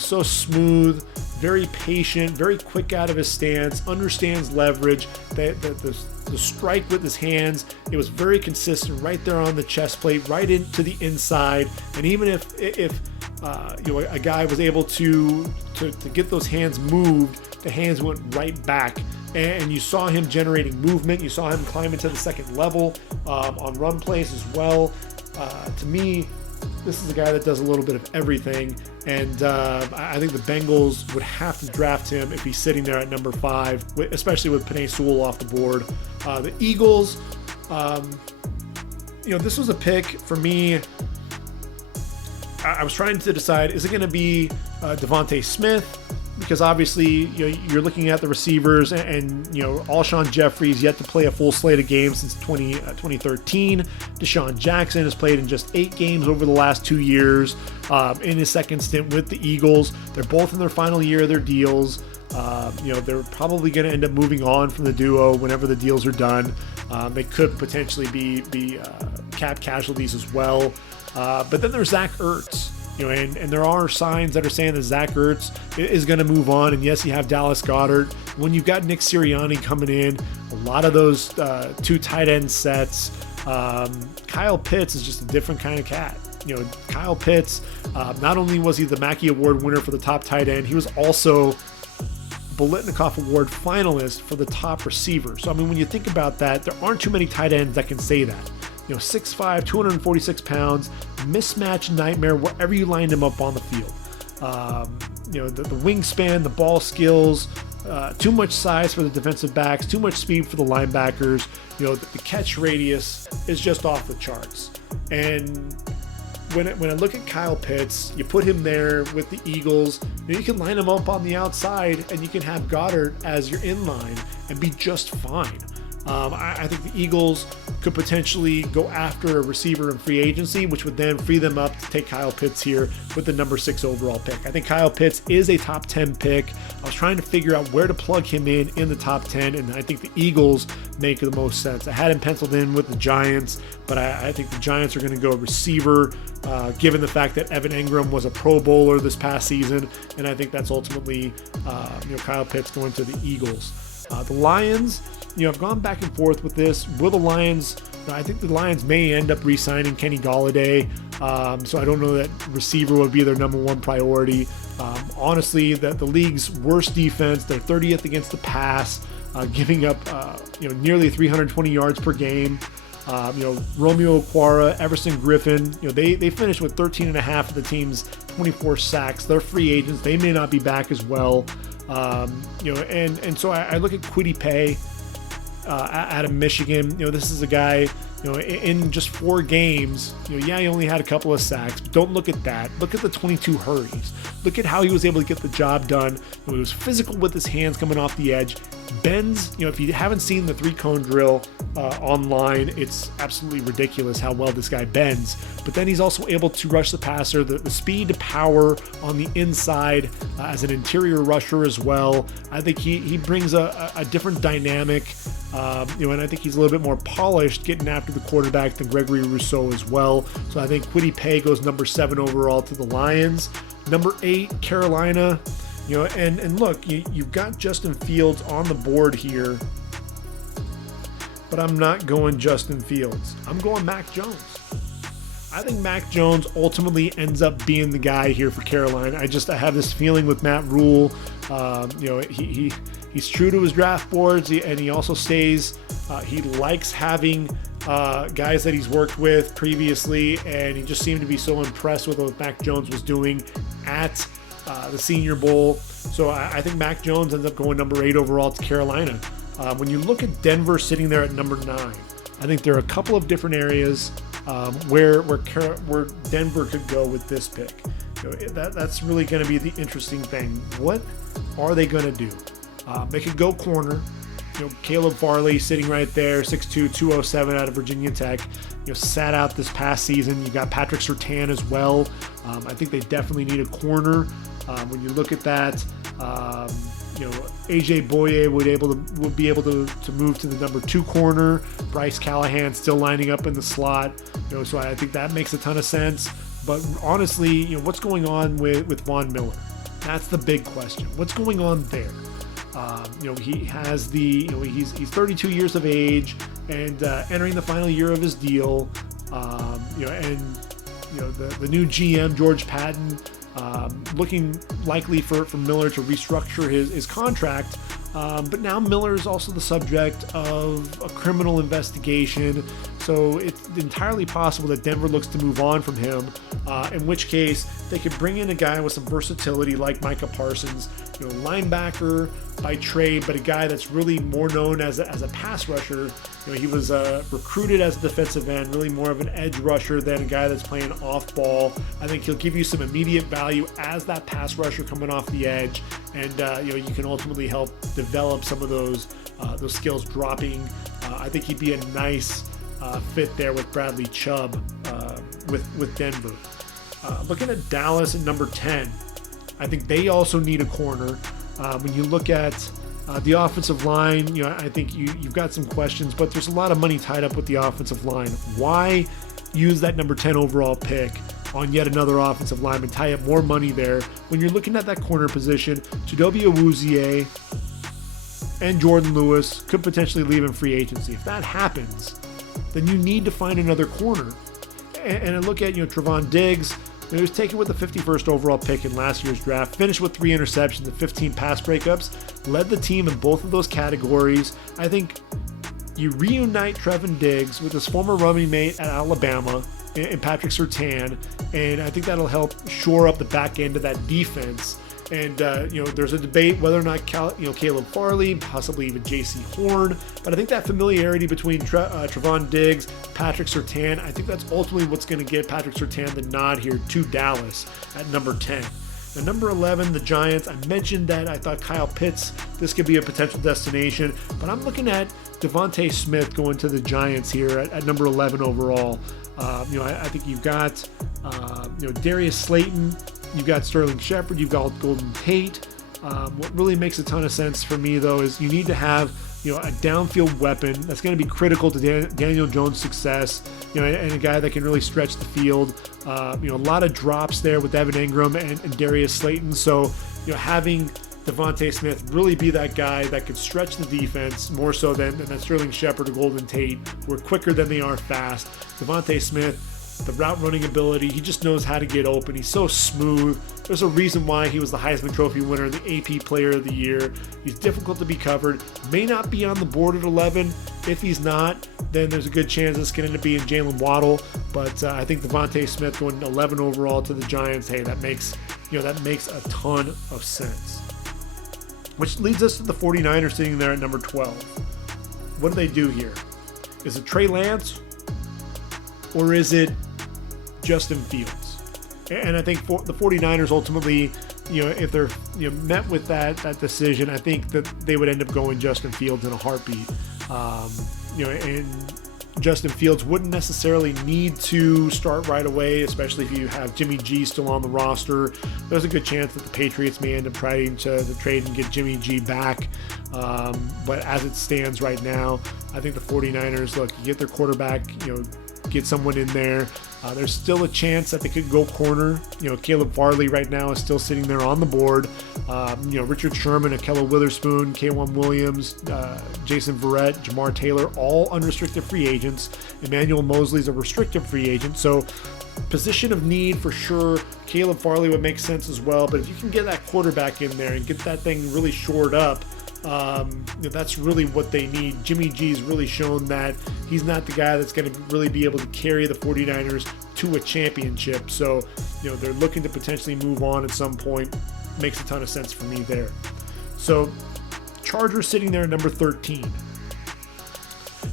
so smooth, very patient, very quick out of his stance, understands leverage, the strike with his hands. It was very consistent right there on the chest plate, right into the inside. And even if a guy was able to get those hands moved, the hands went right back. And you saw him generating movement. You saw him climb into the second level on run plays as well. To me, this is a guy that does a little bit of everything, and I think the Bengals would have to draft him if he's sitting there at number 5, especially with Penei Sewell off the board. The Eagles, this was a pick for me. I was trying to decide, is it going to be Devontae Smith? Because obviously, you're looking at the receivers, and Alshon Jeffrey's yet to play a full slate of games since 2013. Deshaun Jackson has played in just 8 games over the last 2 years in his second stint with the Eagles. They're both in their final year of their deals. They're probably going to end up moving on from the duo whenever the deals are done. They could potentially be cap casualties as well. But then there's Zach Ertz, and there are signs that are saying that Zach Ertz is going to move on. And yes, you have Dallas Goedert. When you've got Nick Sirianni coming in, a lot of those 2 tight end sets, Kyle Pitts is just a different kind of cat. Kyle Pitts, not only was he the Mackey Award winner for the top tight end, he was also Bolitnikoff Award finalist for the top receiver. So, when you think about that, there aren't too many tight ends that can say that. 6'5", 246 pounds, mismatch nightmare wherever you lined him up on the field. The wingspan, the ball skills, too much size for the defensive backs, too much speed for the linebackers. The catch radius is just off the charts. And when I look at Kyle Pitts, you put him there with the Eagles, you can line him up on the outside, and you can have Goddard as your inline and be just fine. I think the Eagles could potentially go after a receiver in free agency, which would then free them up to take Kyle Pitts here with the number 6 overall pick. I think Kyle Pitts is a top 10 pick. I was trying to figure out where to plug him in the top 10, and I think the Eagles make the most sense. I had him penciled in with the Giants, but I think the Giants are going to go receiver, given the fact that Evan Engram was a Pro Bowler this past season, and I think that's ultimately Kyle Pitts going to the Eagles. The Lions, I've gone back and forth with this. Will the Lions, I think the Lions may end up re-signing Kenny Golladay, so I don't know that receiver would be their number 1 priority. Honestly, that the league's worst defense, they're 30th against the pass, giving up nearly 320 yards per game. Romeo Okwara, Everson Griffin, they finished with 13.5 of the team's 24 sacks. They're free agents. They may not be back as well. And so I look at Kwity Paye out of Michigan. This is a guy, in just 4 games, he only had a couple of sacks, but don't look at that. Look at the 22 hurries. Look at how he was able to get the job done. He was physical with his hands coming off the edge. Bends, if you haven't seen the 3-cone drill online, it's absolutely ridiculous how well this guy bends. But then he's also able to rush the passer, the speed to power on the inside as an interior rusher as well. I think he brings a different dynamic, and I think he's a little bit more polished getting after the quarterback than Gregory Rousseau as well. So I think Kwity Paye goes number 7 overall to the Lions. Number 8, Carolina. And look, you've got Justin Fields on the board here, but I'm not going Justin Fields. I'm going Mac Jones. I think Mac Jones ultimately ends up being the guy here for Carolina. I have this feeling with Matt Rule. He's true to his draft boards, and he also stays. He likes having guys that he's worked with previously, and he just seemed to be so impressed with what Mac Jones was doing at the Senior Bowl. So I think Mac Jones ends up going number 8 overall to Carolina. When you look at Denver sitting there at number 9, I think there are a couple of different areas where Denver could go with this pick. That's really going to be the interesting thing. What are they going to do? They could go corner. Caleb Farley sitting right there, 6'2", 207 out of Virginia Tech. Sat out this past season. You got Patrick Surtain as well. I think they definitely need a corner. When you look at that, AJ Boye would be able to move to the number 2 corner. Bryce Callahan still lining up in the slot. So I think that makes a ton of sense. But honestly, what's going on with Von Miller? That's the big question. What's going on there? He has he's 32 years of age and entering the final year of his deal. The new GM George Patton looking likely for Miller to restructure his contract. But now Miller is also the subject of a criminal investigation. So it's entirely possible that Denver looks to move on from him, in which case they could bring in a guy with some versatility like Micah Parsons linebacker by trade, but a guy that's really more known as a pass rusher. He was recruited as a defensive end, really more of an edge rusher than a guy that's playing off ball. I think he'll give you some immediate value as that pass rusher coming off the edge, and you can ultimately help develop some of those skills dropping. I think he'd be a nice fit there with Bradley Chubb with Denver. Looking at Dallas at number 10, I think they also need a corner. When you look at the offensive line, I think you've got some questions, but there's a lot of money tied up with the offensive line. Why use that number 10 overall pick on yet another offensive lineman, tie up more money there when you're looking at that corner position? Chidobe Awuzie and Jordan Lewis could potentially leave in free agency. If that happens, then you need to find another corner. And I look at Trevon Diggs. He was taken with the 51st overall pick in last year's draft, finished with 3 interceptions and 15 pass breakups, led the team in both of those categories. I think you reunite Trevon Diggs with his former running mate at Alabama in Patrick Surtain, and I think that'll help shore up the back end of that defense. And, there's a debate whether or not Caleb Farley, possibly even J.C. Horn. But I think that familiarity between Trevon Diggs, Patrick Surtain, I think that's ultimately what's going to get Patrick Surtain the nod here to Dallas at number 10. Now, number 11, the Giants. I mentioned that I thought Kyle Pitts, this could be a potential destination. But I'm looking at Devontae Smith going to the Giants here at number 11 overall. I think you've got, Darius Slayton. You've got Sterling Shepard, you've got Golden Tate. What really makes a ton of sense for me, though, is you need to have a downfield weapon that's going to be critical to Daniel Jones' success, and a guy that can really stretch the field. A lot of drops there with Evan Ingram and Darius Slayton. So, having Devontae Smith really be that guy that could stretch the defense more so than Sterling Shepard or Golden Tate, who are quicker than they are fast. Devontae Smith, the route running ability, he just knows how to get open. He's so smooth. There's a reason why he was the Heisman Trophy winner and the AP Player of the Year. He's difficult to be covered. May not be on the board at 11. If he's not, then there's a good chance this can end up being Jaylen Waddle. But I think Devontae Smith going 11 overall to the Giants, hey, that makes a ton of sense. Which leads us to the 49ers sitting there at number 12. What do they do here? Is it Trey Lance? Or is it Justin Fields? And I think for the 49ers ultimately, if they're met with that decision, I think that they would end up going Justin Fields in a heartbeat. And Justin Fields wouldn't necessarily need to start right away, especially if you have Jimmy G still on the roster. There's a good chance that the Patriots may end up trying to trade and get Jimmy G back. But as it stands right now, I think the 49ers, look, you get their quarterback, get someone in there. There's still a chance that they could go corner. Caleb Farley right now is still sitting there on the board. Richard Sherman, Ahkello Witherspoon, K'Wan Williams, Jason Verrett, Jamar Taylor, all unrestricted free agents. Emmanuel Mosley's a restricted free agent. So position of need for sure. Caleb Farley would make sense as well. But if you can get that quarterback in there and get that thing really shored up, that's really what they need. Jimmy G's really shown that he's not the guy that's going to really be able to carry the 49ers to a championship. So, they're looking to potentially move on at some point. Makes a ton of sense for me there. So, Chargers sitting there at number 13.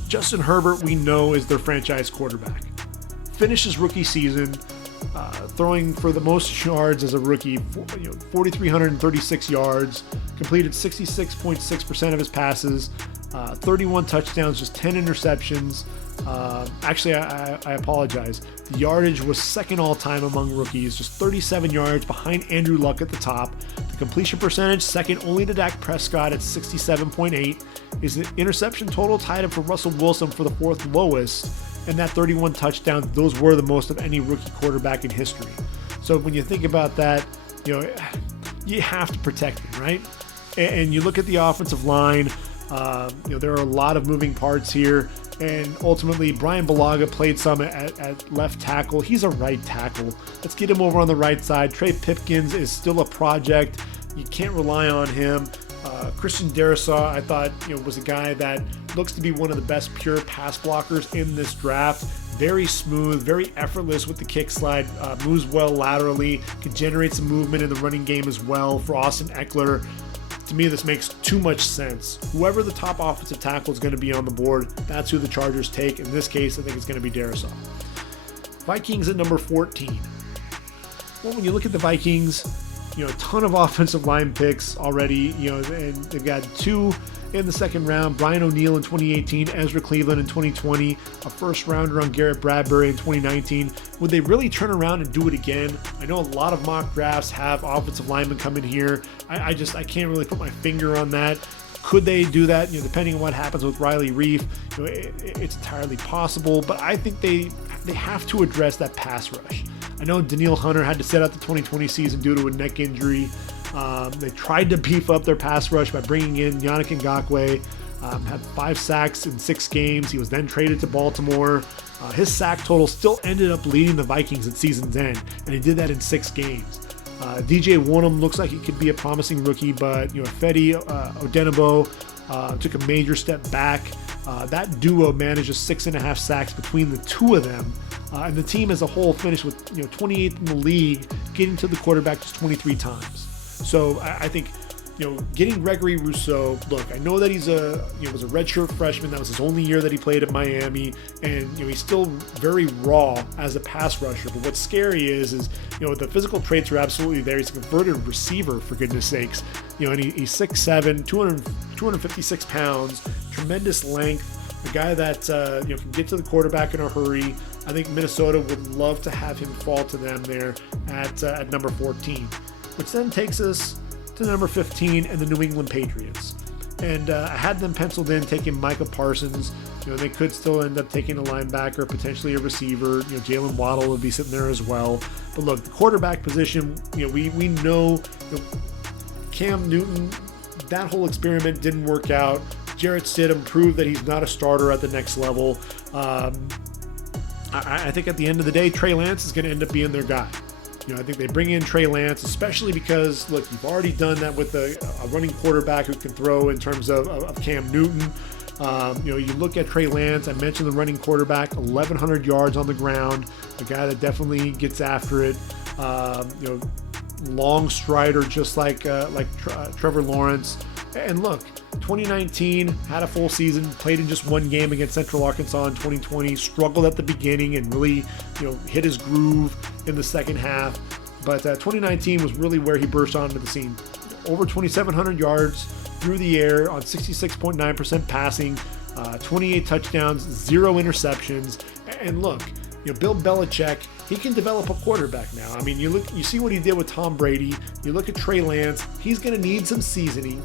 Justin Herbert, we know, is their franchise quarterback. Finished his rookie season throwing for the most yards as a rookie, 4,336 yards, completed 66.6% of his passes, 31 touchdowns, just 10 interceptions. Actually, I apologize. The yardage was second all-time among rookies, just 37 yards behind Andrew Luck at the top. The completion percentage, second only to Dak Prescott at 67.8. His interception total tied him for Russell Wilson for the fourth lowest. And that 31 touchdowns, those were the most of any rookie quarterback in history. So when you think about that, you have to protect him, right? And you look at the offensive line, there are a lot of moving parts here. And ultimately, Brian Bulaga played some at left tackle. He's a right tackle. Let's get him over on the right side. Trey Pipkins is still a project. You can't rely on him. Christian Darrisaw, I thought, was a guy that looks to be one of the best pure pass blockers in this draft. Very smooth, very effortless with the kick slide, moves well laterally, can generate some movement in the running game as well for Austin Eckler. To me, this makes too much sense. Whoever the top offensive tackle is going to be on the board, that's who the Chargers take. In this case, I think it's going to be Darrisaw. Vikings at number 14. Well, when you look at the Vikings, a ton of offensive line picks already, and they've got 2 in the second round, Brian O'Neill in 2018, Ezra Cleveland in 2020, a first rounder on Garrett Bradbury in 2019. Would they really turn around and do it again? I know a lot of mock drafts have offensive linemen come in here. I can't really put my finger on that. Could they do that? Depending on what happens with Riley Reif, it's entirely possible, but I think they have to address that pass rush. I know Daniil Hunter had to sit out the 2020 season due to a neck injury. They tried to beef up their pass rush by bringing in Yannick Ngakoue. Had 5 sacks in 6 games. He was then traded to Baltimore. His sack total still ended up leading the Vikings at season's end, and he did that in 6 games. DJ Wonnum looks like he could be a promising rookie, but Fedi Odenigbo took a major step back. That duo managed 6.5 sacks between the two of them. And the team as a whole finished with 28th in the league, getting to the quarterback just 23 times. So I think getting Gregory Rousseau. Look, I know that he's was a redshirt freshman. That was his only year that he played at Miami, and he's still very raw as a pass rusher. But what's scary is the physical traits are absolutely there. He's a converted receiver, for goodness sakes. And he's 6'7", 256 pounds, tremendous length. A guy that can get to the quarterback in a hurry. I think Minnesota would love to have him fall to them there at number 14, which then takes us to number 15 and the New England Patriots. And I had them penciled in taking Micah Parsons. They could still end up taking a linebacker, potentially a receiver. Jaylen Waddle would be sitting there as well. But look, the quarterback position, we know Cam Newton, that whole experiment didn't work out. Jarrett Stidham proved that he's not a starter at the next level. I think at the end of the day, Trey Lance is going to end up being their guy. I think they bring in Trey Lance, especially because, look, you've already done that with a running quarterback who can throw in terms of Cam Newton. You look at Trey Lance, I mentioned the running quarterback, 1,100 yards on the ground, a guy that definitely gets after it. Long strider, just like Trevor Lawrence. And look, 2019 had a full season, played in just 1 game against Central Arkansas in 2020, struggled at the beginning and really, hit his groove in the second half. But 2019 was really where he burst onto the scene. Over 2,700 yards through the air on 66.9% passing, 28 touchdowns, 0 interceptions. And look, Bill Belichick, he can develop a quarterback now. I mean, you see what he did with Tom Brady. You look at Trey Lance, he's going to need some seasoning.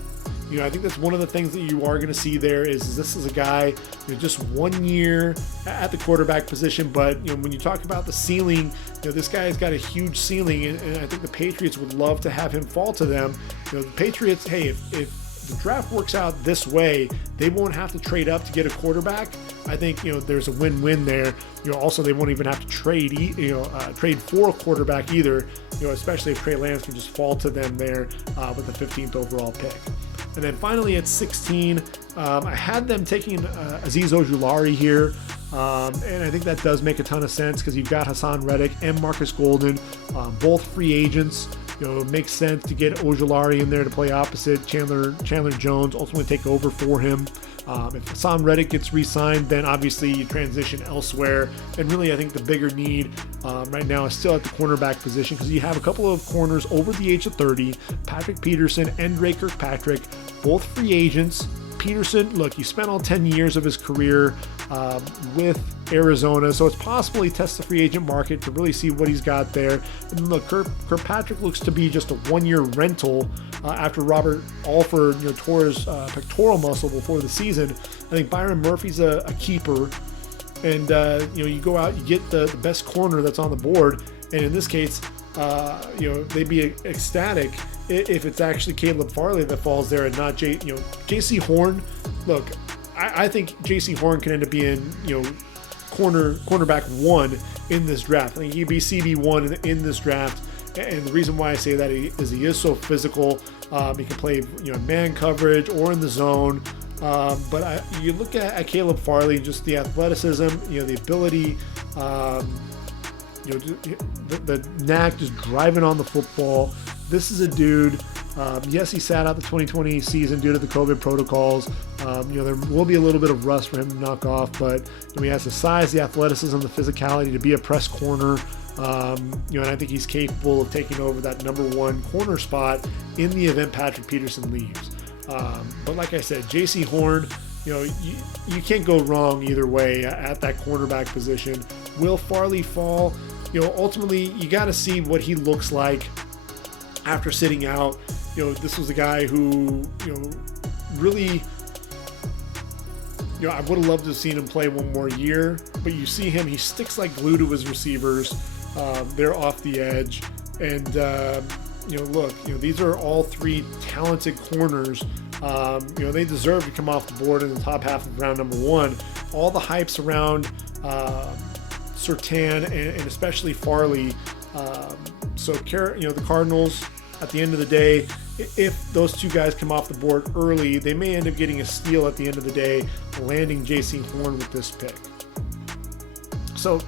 I think that's one of the things that you are going to see there is this is a guy, just 1 year at the quarterback position. But, when you talk about the ceiling, this guy's got a huge ceiling, and I think the Patriots would love to have him fall to them. The Patriots, hey, if the draft works out this way, they won't have to trade up to get a quarterback. I think, there's a win-win there. Also, they won't even have to trade for a quarterback either, especially if Trey Lance can just fall to them there with the 15th overall pick. And then finally at 16, I had them taking Azeez Ojulari here. And I think that does make a ton of sense because you've got Hassan Reddick and Marcus Golden, both free agents. It makes sense to get Ojulari in there to play opposite Chandler Jones, ultimately take over for him. If Hassan Reddick gets re-signed, then obviously you transition elsewhere. And really, I think the bigger need right now is still at the cornerback position because you have a couple of corners over the age of 30, Patrick Peterson and Dre Kirkpatrick, both free agents. Peterson, look, he spent all 10 years of his career with Arizona, so it's possible he tests the free agent market to really see what he's got there. And look, Kirkpatrick looks to be just a 1-year rental after Robert Alford tore his pectoral muscle before the season. I think Byron Murphy's a keeper, and you go out, you get the best corner that's on the board, and in this case, they'd be ecstatic if it's actually Caleb Farley that falls there and not J.C. Horn. Look, I think J.C. Horn can end up being cornerback 1 in this draft. I think he'd be CB1 in this draft. And the reason why I say that is he is so physical. He can play, man coverage or in the zone. But you look at Caleb Farley, just the athleticism, the ability, the knack just driving on the football. This is a dude. Yes, he sat out the 2020 season due to the COVID protocols. There will be a little bit of rust for him to knock off, but he has the size, the athleticism, the physicality to be a press corner. And I think he's capable of taking over that number one corner spot in the event Patrick Peterson leaves. But like I said, JC Horn, you can't go wrong either way at that cornerback position. Will Farley fall? Ultimately, you got to see what he looks like after sitting out. This was a guy who, really, I would have loved to have seen him play one more year, but you see him, he sticks like glue to his receivers. They're off the edge. And, these are all three talented corners. They deserve to come off the board in the top half of round number one. All the hypes around Surtain and especially Farley. The Cardinals, at the end of the day, if those two guys come off the board early, they may end up getting a steal at the end of the day, landing JC Horn with this pick. So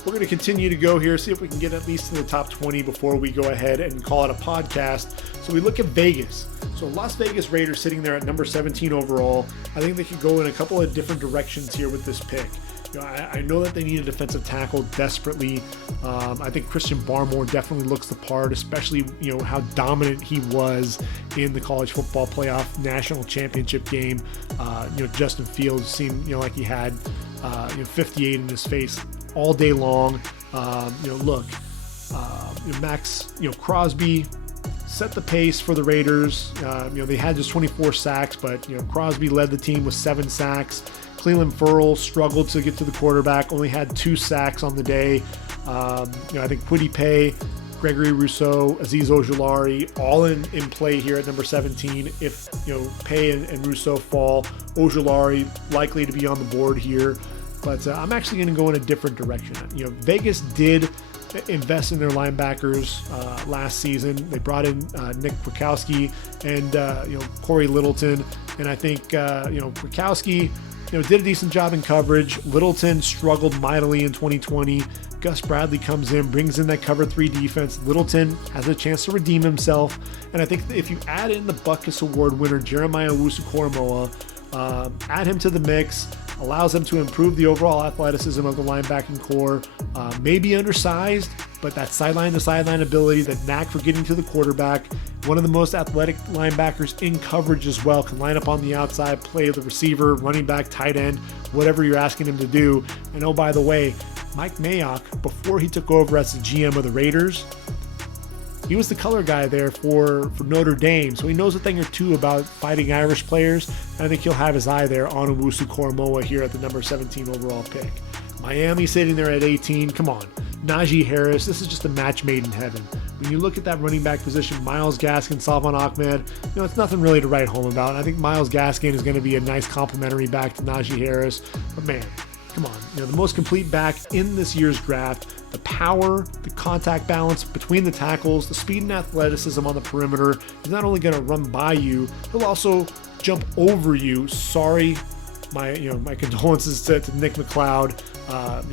we're going to continue to go here, see if we can get at least to the top 20 before we go ahead and call it a podcast. So we look at Vegas. So Las Vegas Raiders sitting there at number 17 overall. I think they could go in a couple of different directions here with this pick. I know that they need a defensive tackle desperately. I think Christian Barmore definitely looks the part, especially how dominant he was in the college football playoff national championship game. Justin Fields seemed like he had 58 in his face all day long. Max Crosby set the pace for the Raiders. They had just 24 sacks, but Crosby led the team with 7 sacks. Cleveland Ferrell struggled to get to the quarterback, only had 2 sacks on the day. I think Kwity Paye, Gregory Rousseau, Azeez Ojulari, all in play here at number 17. If Paye and Rousseau fall, Ojulari likely to be on the board here. But I'm actually going to go in a different direction. Vegas did invest in their linebackers last season. They brought in Nick Kwiatkowski and Corey Littleton, and I think Kwiatkowski did a decent job in coverage. Littleton struggled mightily in 2020. Gus Bradley comes in, brings in that cover 3 defense. Littleton has a chance to redeem himself, and I think if you add in the Butkus Award winner Jeremiah Owusu-Koramoah, add him to the mix, allows them to improve the overall athleticism of the linebacking core. Maybe undersized, but that sideline to sideline ability, that knack for getting to the quarterback. One of the most athletic linebackers in coverage as well, can line up on the outside, play the receiver, running back, tight end, whatever you're asking him to do. And oh, by the way, Mike Mayock, before he took over as the GM of the Raiders, he was the color guy there for Notre Dame, so he knows a thing or two about fighting Irish players, and I think he'll have his eye there on Owusu-Koramoah here at the number 17 overall pick. Miami sitting there at 18. Come on. Najee Harris, this is just a match made in heaven. When you look at that running back position, Myles Gaskin, Salvon Ahmed, it's nothing really to write home about. I think Myles Gaskin is going to be a nice complimentary back to Najee Harris, but man, come on. The most complete back in this year's draft. The power, the contact balance between the tackles, the speed and athleticism on the perimeter. He's not only going to run by you, he'll also jump over you. Sorry, my condolences to Nick McLeod,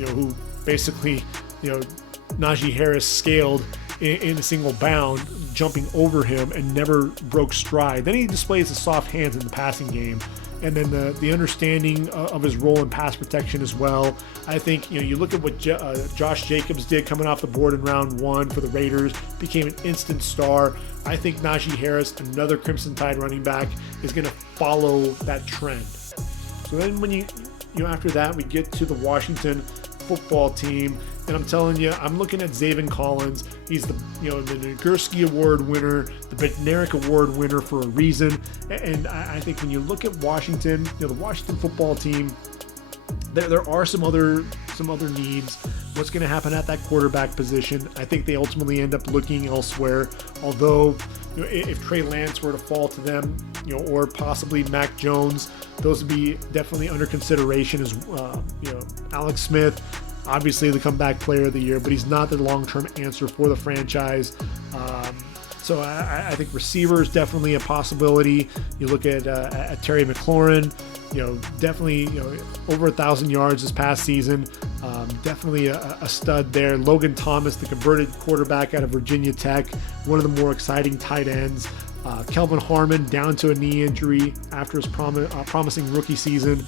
who basically, Najee Harris scaled in a single bound, jumping over him and never broke stride. Then he displays his soft hands in the passing game. And then the understanding of his role in pass protection as well. I think, you look at what Josh Jacobs did coming off the board in round 1 for the Raiders, became an instant star. I think Najee Harris, another Crimson Tide running back, is going to follow that trend. So then when after that, we get to the Washington football team. And I'm telling you, I'm looking at Zaven Collins. He's the Nagurski Award winner, the Bednarik Award winner for a reason. And I think when you look at Washington, the Washington football team, there are some other needs. What's going to happen at that quarterback position? I think they ultimately end up looking elsewhere. Although, if Trey Lance were to fall to them, or possibly Mac Jones, those would be definitely under consideration as Alex Smith. Obviously the comeback player of the year, but he's not the long-term answer for the franchise. So I think receiver is definitely a possibility. You look at Terry McLaurin, definitely, over 1,000 yards this past season. Definitely a stud there. Logan Thomas, the converted quarterback out of Virginia Tech, one of the more exciting tight ends. Kelvin Harmon down to a knee injury after his promising rookie season.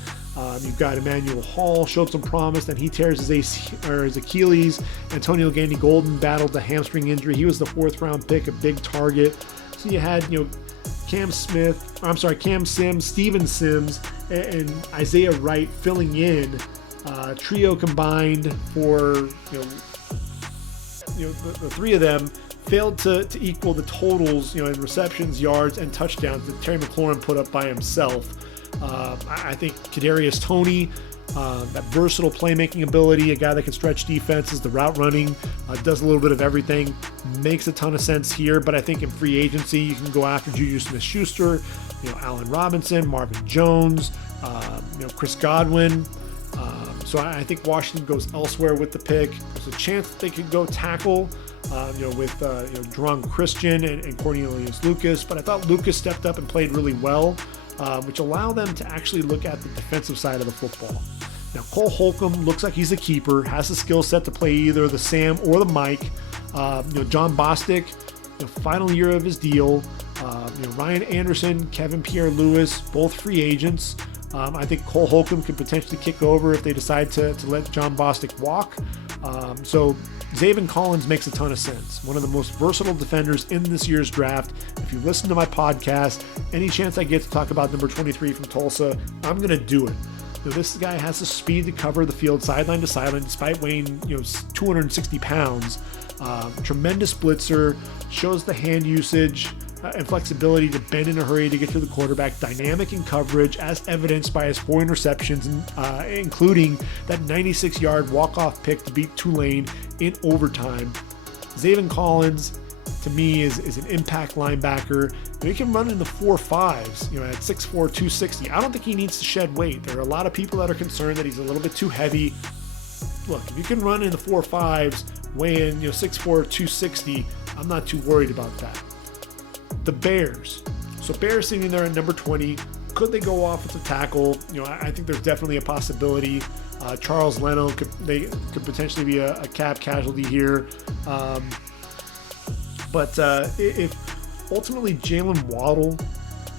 You've got Emmanuel Hall, showed some promise, then he tears his Achilles. Antonio Gandy-Golden battled the hamstring injury. He was the 4th-round pick, a big target. So you had, Cam Sims, Steven Sims, and Isaiah Wright filling in. Trio combined for, the three of them failed to equal the totals, in receptions, yards, and touchdowns that Terry McLaurin put up by himself. I think Kadarius Toney, that versatile playmaking ability, a guy that can stretch defenses, the route running, does a little bit of everything, makes a ton of sense here. But I think in free agency, you can go after Juju Smith-Schuster, Allen Robinson, Marvin Jones, Chris Godwin. So I think Washington goes elsewhere with the pick. There's a chance that they could go tackle, with Jerron Christian and Cornelius Lucas. But I thought Lucas stepped up and played really well, which allowed them to actually look at the defensive side of the football. Now, Cole Holcomb looks like he's a keeper, has the skill set to play either the Sam or the Mike. John Bostic, final year of his deal. Ryan Anderson, Kevin Pierre-Louis, both free agents. I think Cole Holcomb could potentially kick over if they decide to let John Bostic walk. So Zaven Collins makes a ton of sense. One of the most versatile defenders in this year's draft. If you listen to my podcast, any chance I get to talk about number 23 from Tulsa, I'm going to do it. This guy has the speed to cover the field sideline to sideline despite weighing 260 pounds. Tremendous blitzer, shows the hand usage and flexibility to bend in a hurry to get to the quarterback, dynamic in coverage as evidenced by his 4 interceptions, including that 96-yard walk-off pick to beat Tulane in overtime. Zaven Collins, to me, is an impact linebacker. He can run in the 4.5s, at 6'4", 260. I don't think he needs to shed weight. There are a lot of people that are concerned that he's a little bit too heavy. Look, if you can run in the 4.5s, weigh in 6'4", 260, I'm not too worried about that. The Bears. So Bears sitting there at number 20. Could they go offensive tackle? I think there's definitely a possibility. Charles Leno could potentially be a cap casualty here. But if ultimately Jaylen Waddle,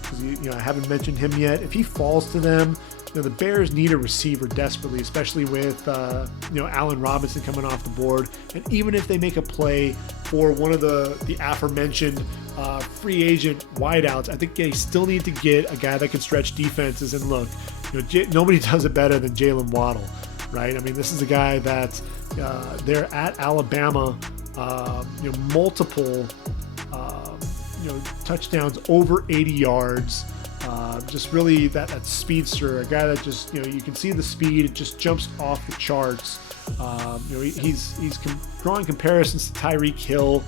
because I haven't mentioned him yet, if he falls to them, the Bears need a receiver desperately, especially with Allen Robinson coming off the board. And even if they make a play for one of the aforementioned free agent wideouts, I think they still need to get a guy that can stretch defenses. And look, nobody does it better than Jaylen Waddle, right? I mean, this is a guy that they're at Alabama, multiple touchdowns over 80 yards. Just really that speedster, a guy that just, you can see the speed, it just jumps off the charts. He's drawing comparisons to Tyreek Hill.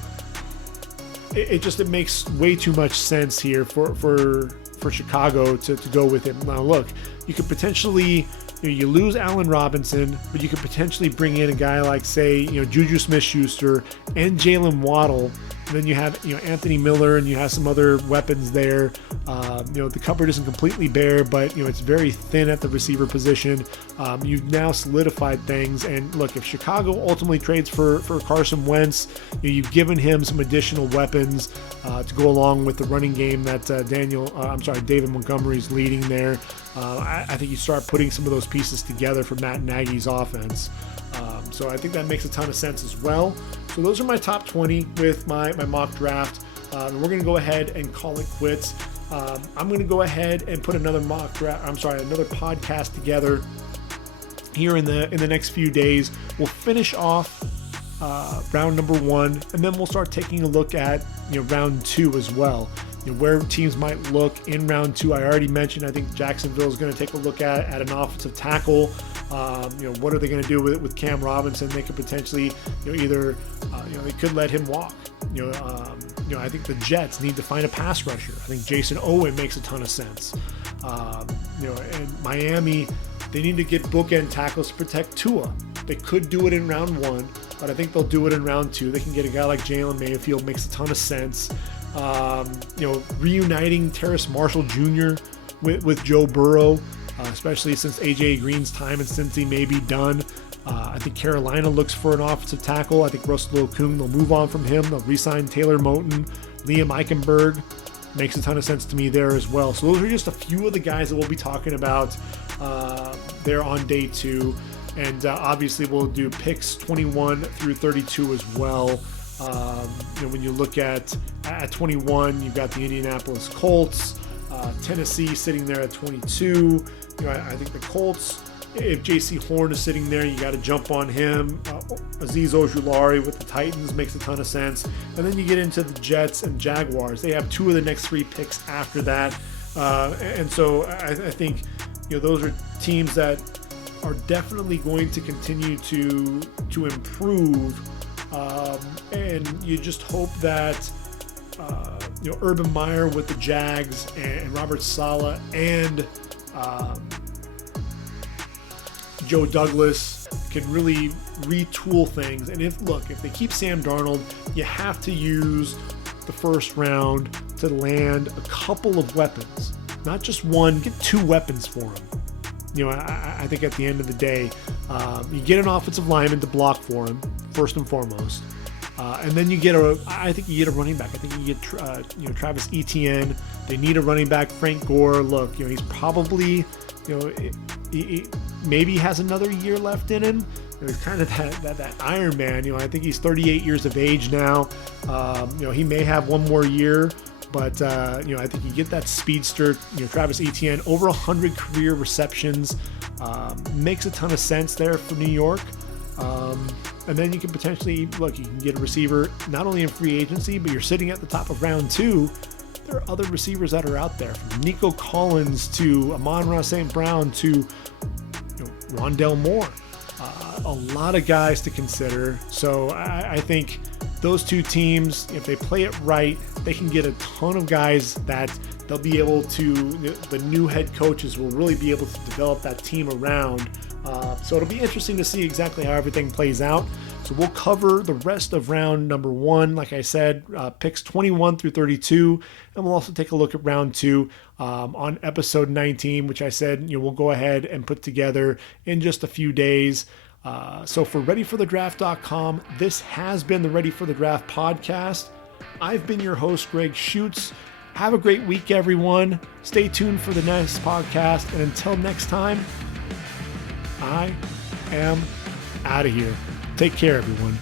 It makes way too much sense here for Chicago to go with him. Now look, you could potentially, you lose Allen Robinson, but you could potentially bring in a guy like, say, Juju Smith-Schuster and Jaylen Waddle. And then you have, Anthony Miller, and you have some other weapons there. The cupboard isn't completely bare, but, it's very thin at the receiver position. You've now solidified things. And look, if Chicago ultimately trades for Carson Wentz, you've given him some additional weapons to go along with the running game that David Montgomery's leading there. I think you start putting some of those pieces together for Matt Nagy's offense. So I think that makes a ton of sense as well. So those are my top 20 with my mock draft. And we're going to go ahead and call it quits. I'm going to go ahead and put another podcast together here in the next few days. We'll finish off round number 1, and then we'll start taking a look at round 2 as well. Where teams might look in round 2. I already mentioned, I think Jacksonville is going to take a look at an offensive tackle. What are they going to do with Cam Robinson? They could potentially, either, they could let him walk. I think the Jets need to find a pass rusher. I think Jason Owen makes a ton of sense. And Miami, they need to get bookend tackles to protect Tua. They could do it in round 1, but I think they'll do it in round 2. They can get a guy like Jalen Mayfield, makes a ton of sense. Reuniting Terrace Marshall Jr. with Joe Burrow, especially since A.J. Green's time in Cincy may be done. I think Carolina looks for an offensive tackle. I think Russell Okung, they'll move on from him. They'll re-sign Taylor Moton. Liam Eichenberg makes a ton of sense to me there as well. So those are just a few of the guys that we'll be talking about there on day 2. And obviously we'll do picks 21 through 32 as well. When you look at 21, you've got the Indianapolis Colts, Tennessee sitting there at 22. I think the Colts, if J.C. Horn is sitting there, you got to jump on him. Azeez Ojulari with the Titans makes a ton of sense. And then you get into the Jets and Jaguars. They have 2 of the next 3 picks after that. And so I think those are teams that are definitely going to continue to improve. And you just hope that Urban Meyer with the Jags and Robert Saleh and Joe Douglas can really retool things. And if they keep Sam Darnold, you have to use the first round to land a couple of weapons, not just one. Get 2 weapons for him. I think at the end of the day, you get an offensive lineman to block for him first and foremost, and then you get a running back. I think you get Travis Etienne. They need a running back. Frank Gore. Look, he's probably he maybe has another year left in him. He's kind of that Iron Man. I think he's 38 years of age now. He may have one more year. But, I think you get that speedster, Travis Etienne, over 100 career receptions, makes a ton of sense there for New York. And then you can potentially, you can get a receiver not only in free agency, but you're sitting at the top of round 2. There are other receivers that are out there, from Nico Collins to Amon-Ra St. Brown to Rondell Moore. A lot of guys to consider. So I think those 2 teams, if they play it right, they can get a ton of guys that they'll be able to, the new head coaches will really be able to develop that team around. So it'll be interesting to see exactly how everything plays out. So we'll cover the rest of round number 1, like I said, picks 21 through 32. And we'll also take a look at round 2 on episode 19, which I said we'll go ahead and put together in just a few days. So for ReadyForTheDraft.com, this has been the Ready for the Draft podcast. I've been your host, Gregg Schutze. Have a great week, everyone. Stay tuned for the next podcast. And until next time, I am out of here. Take care, everyone.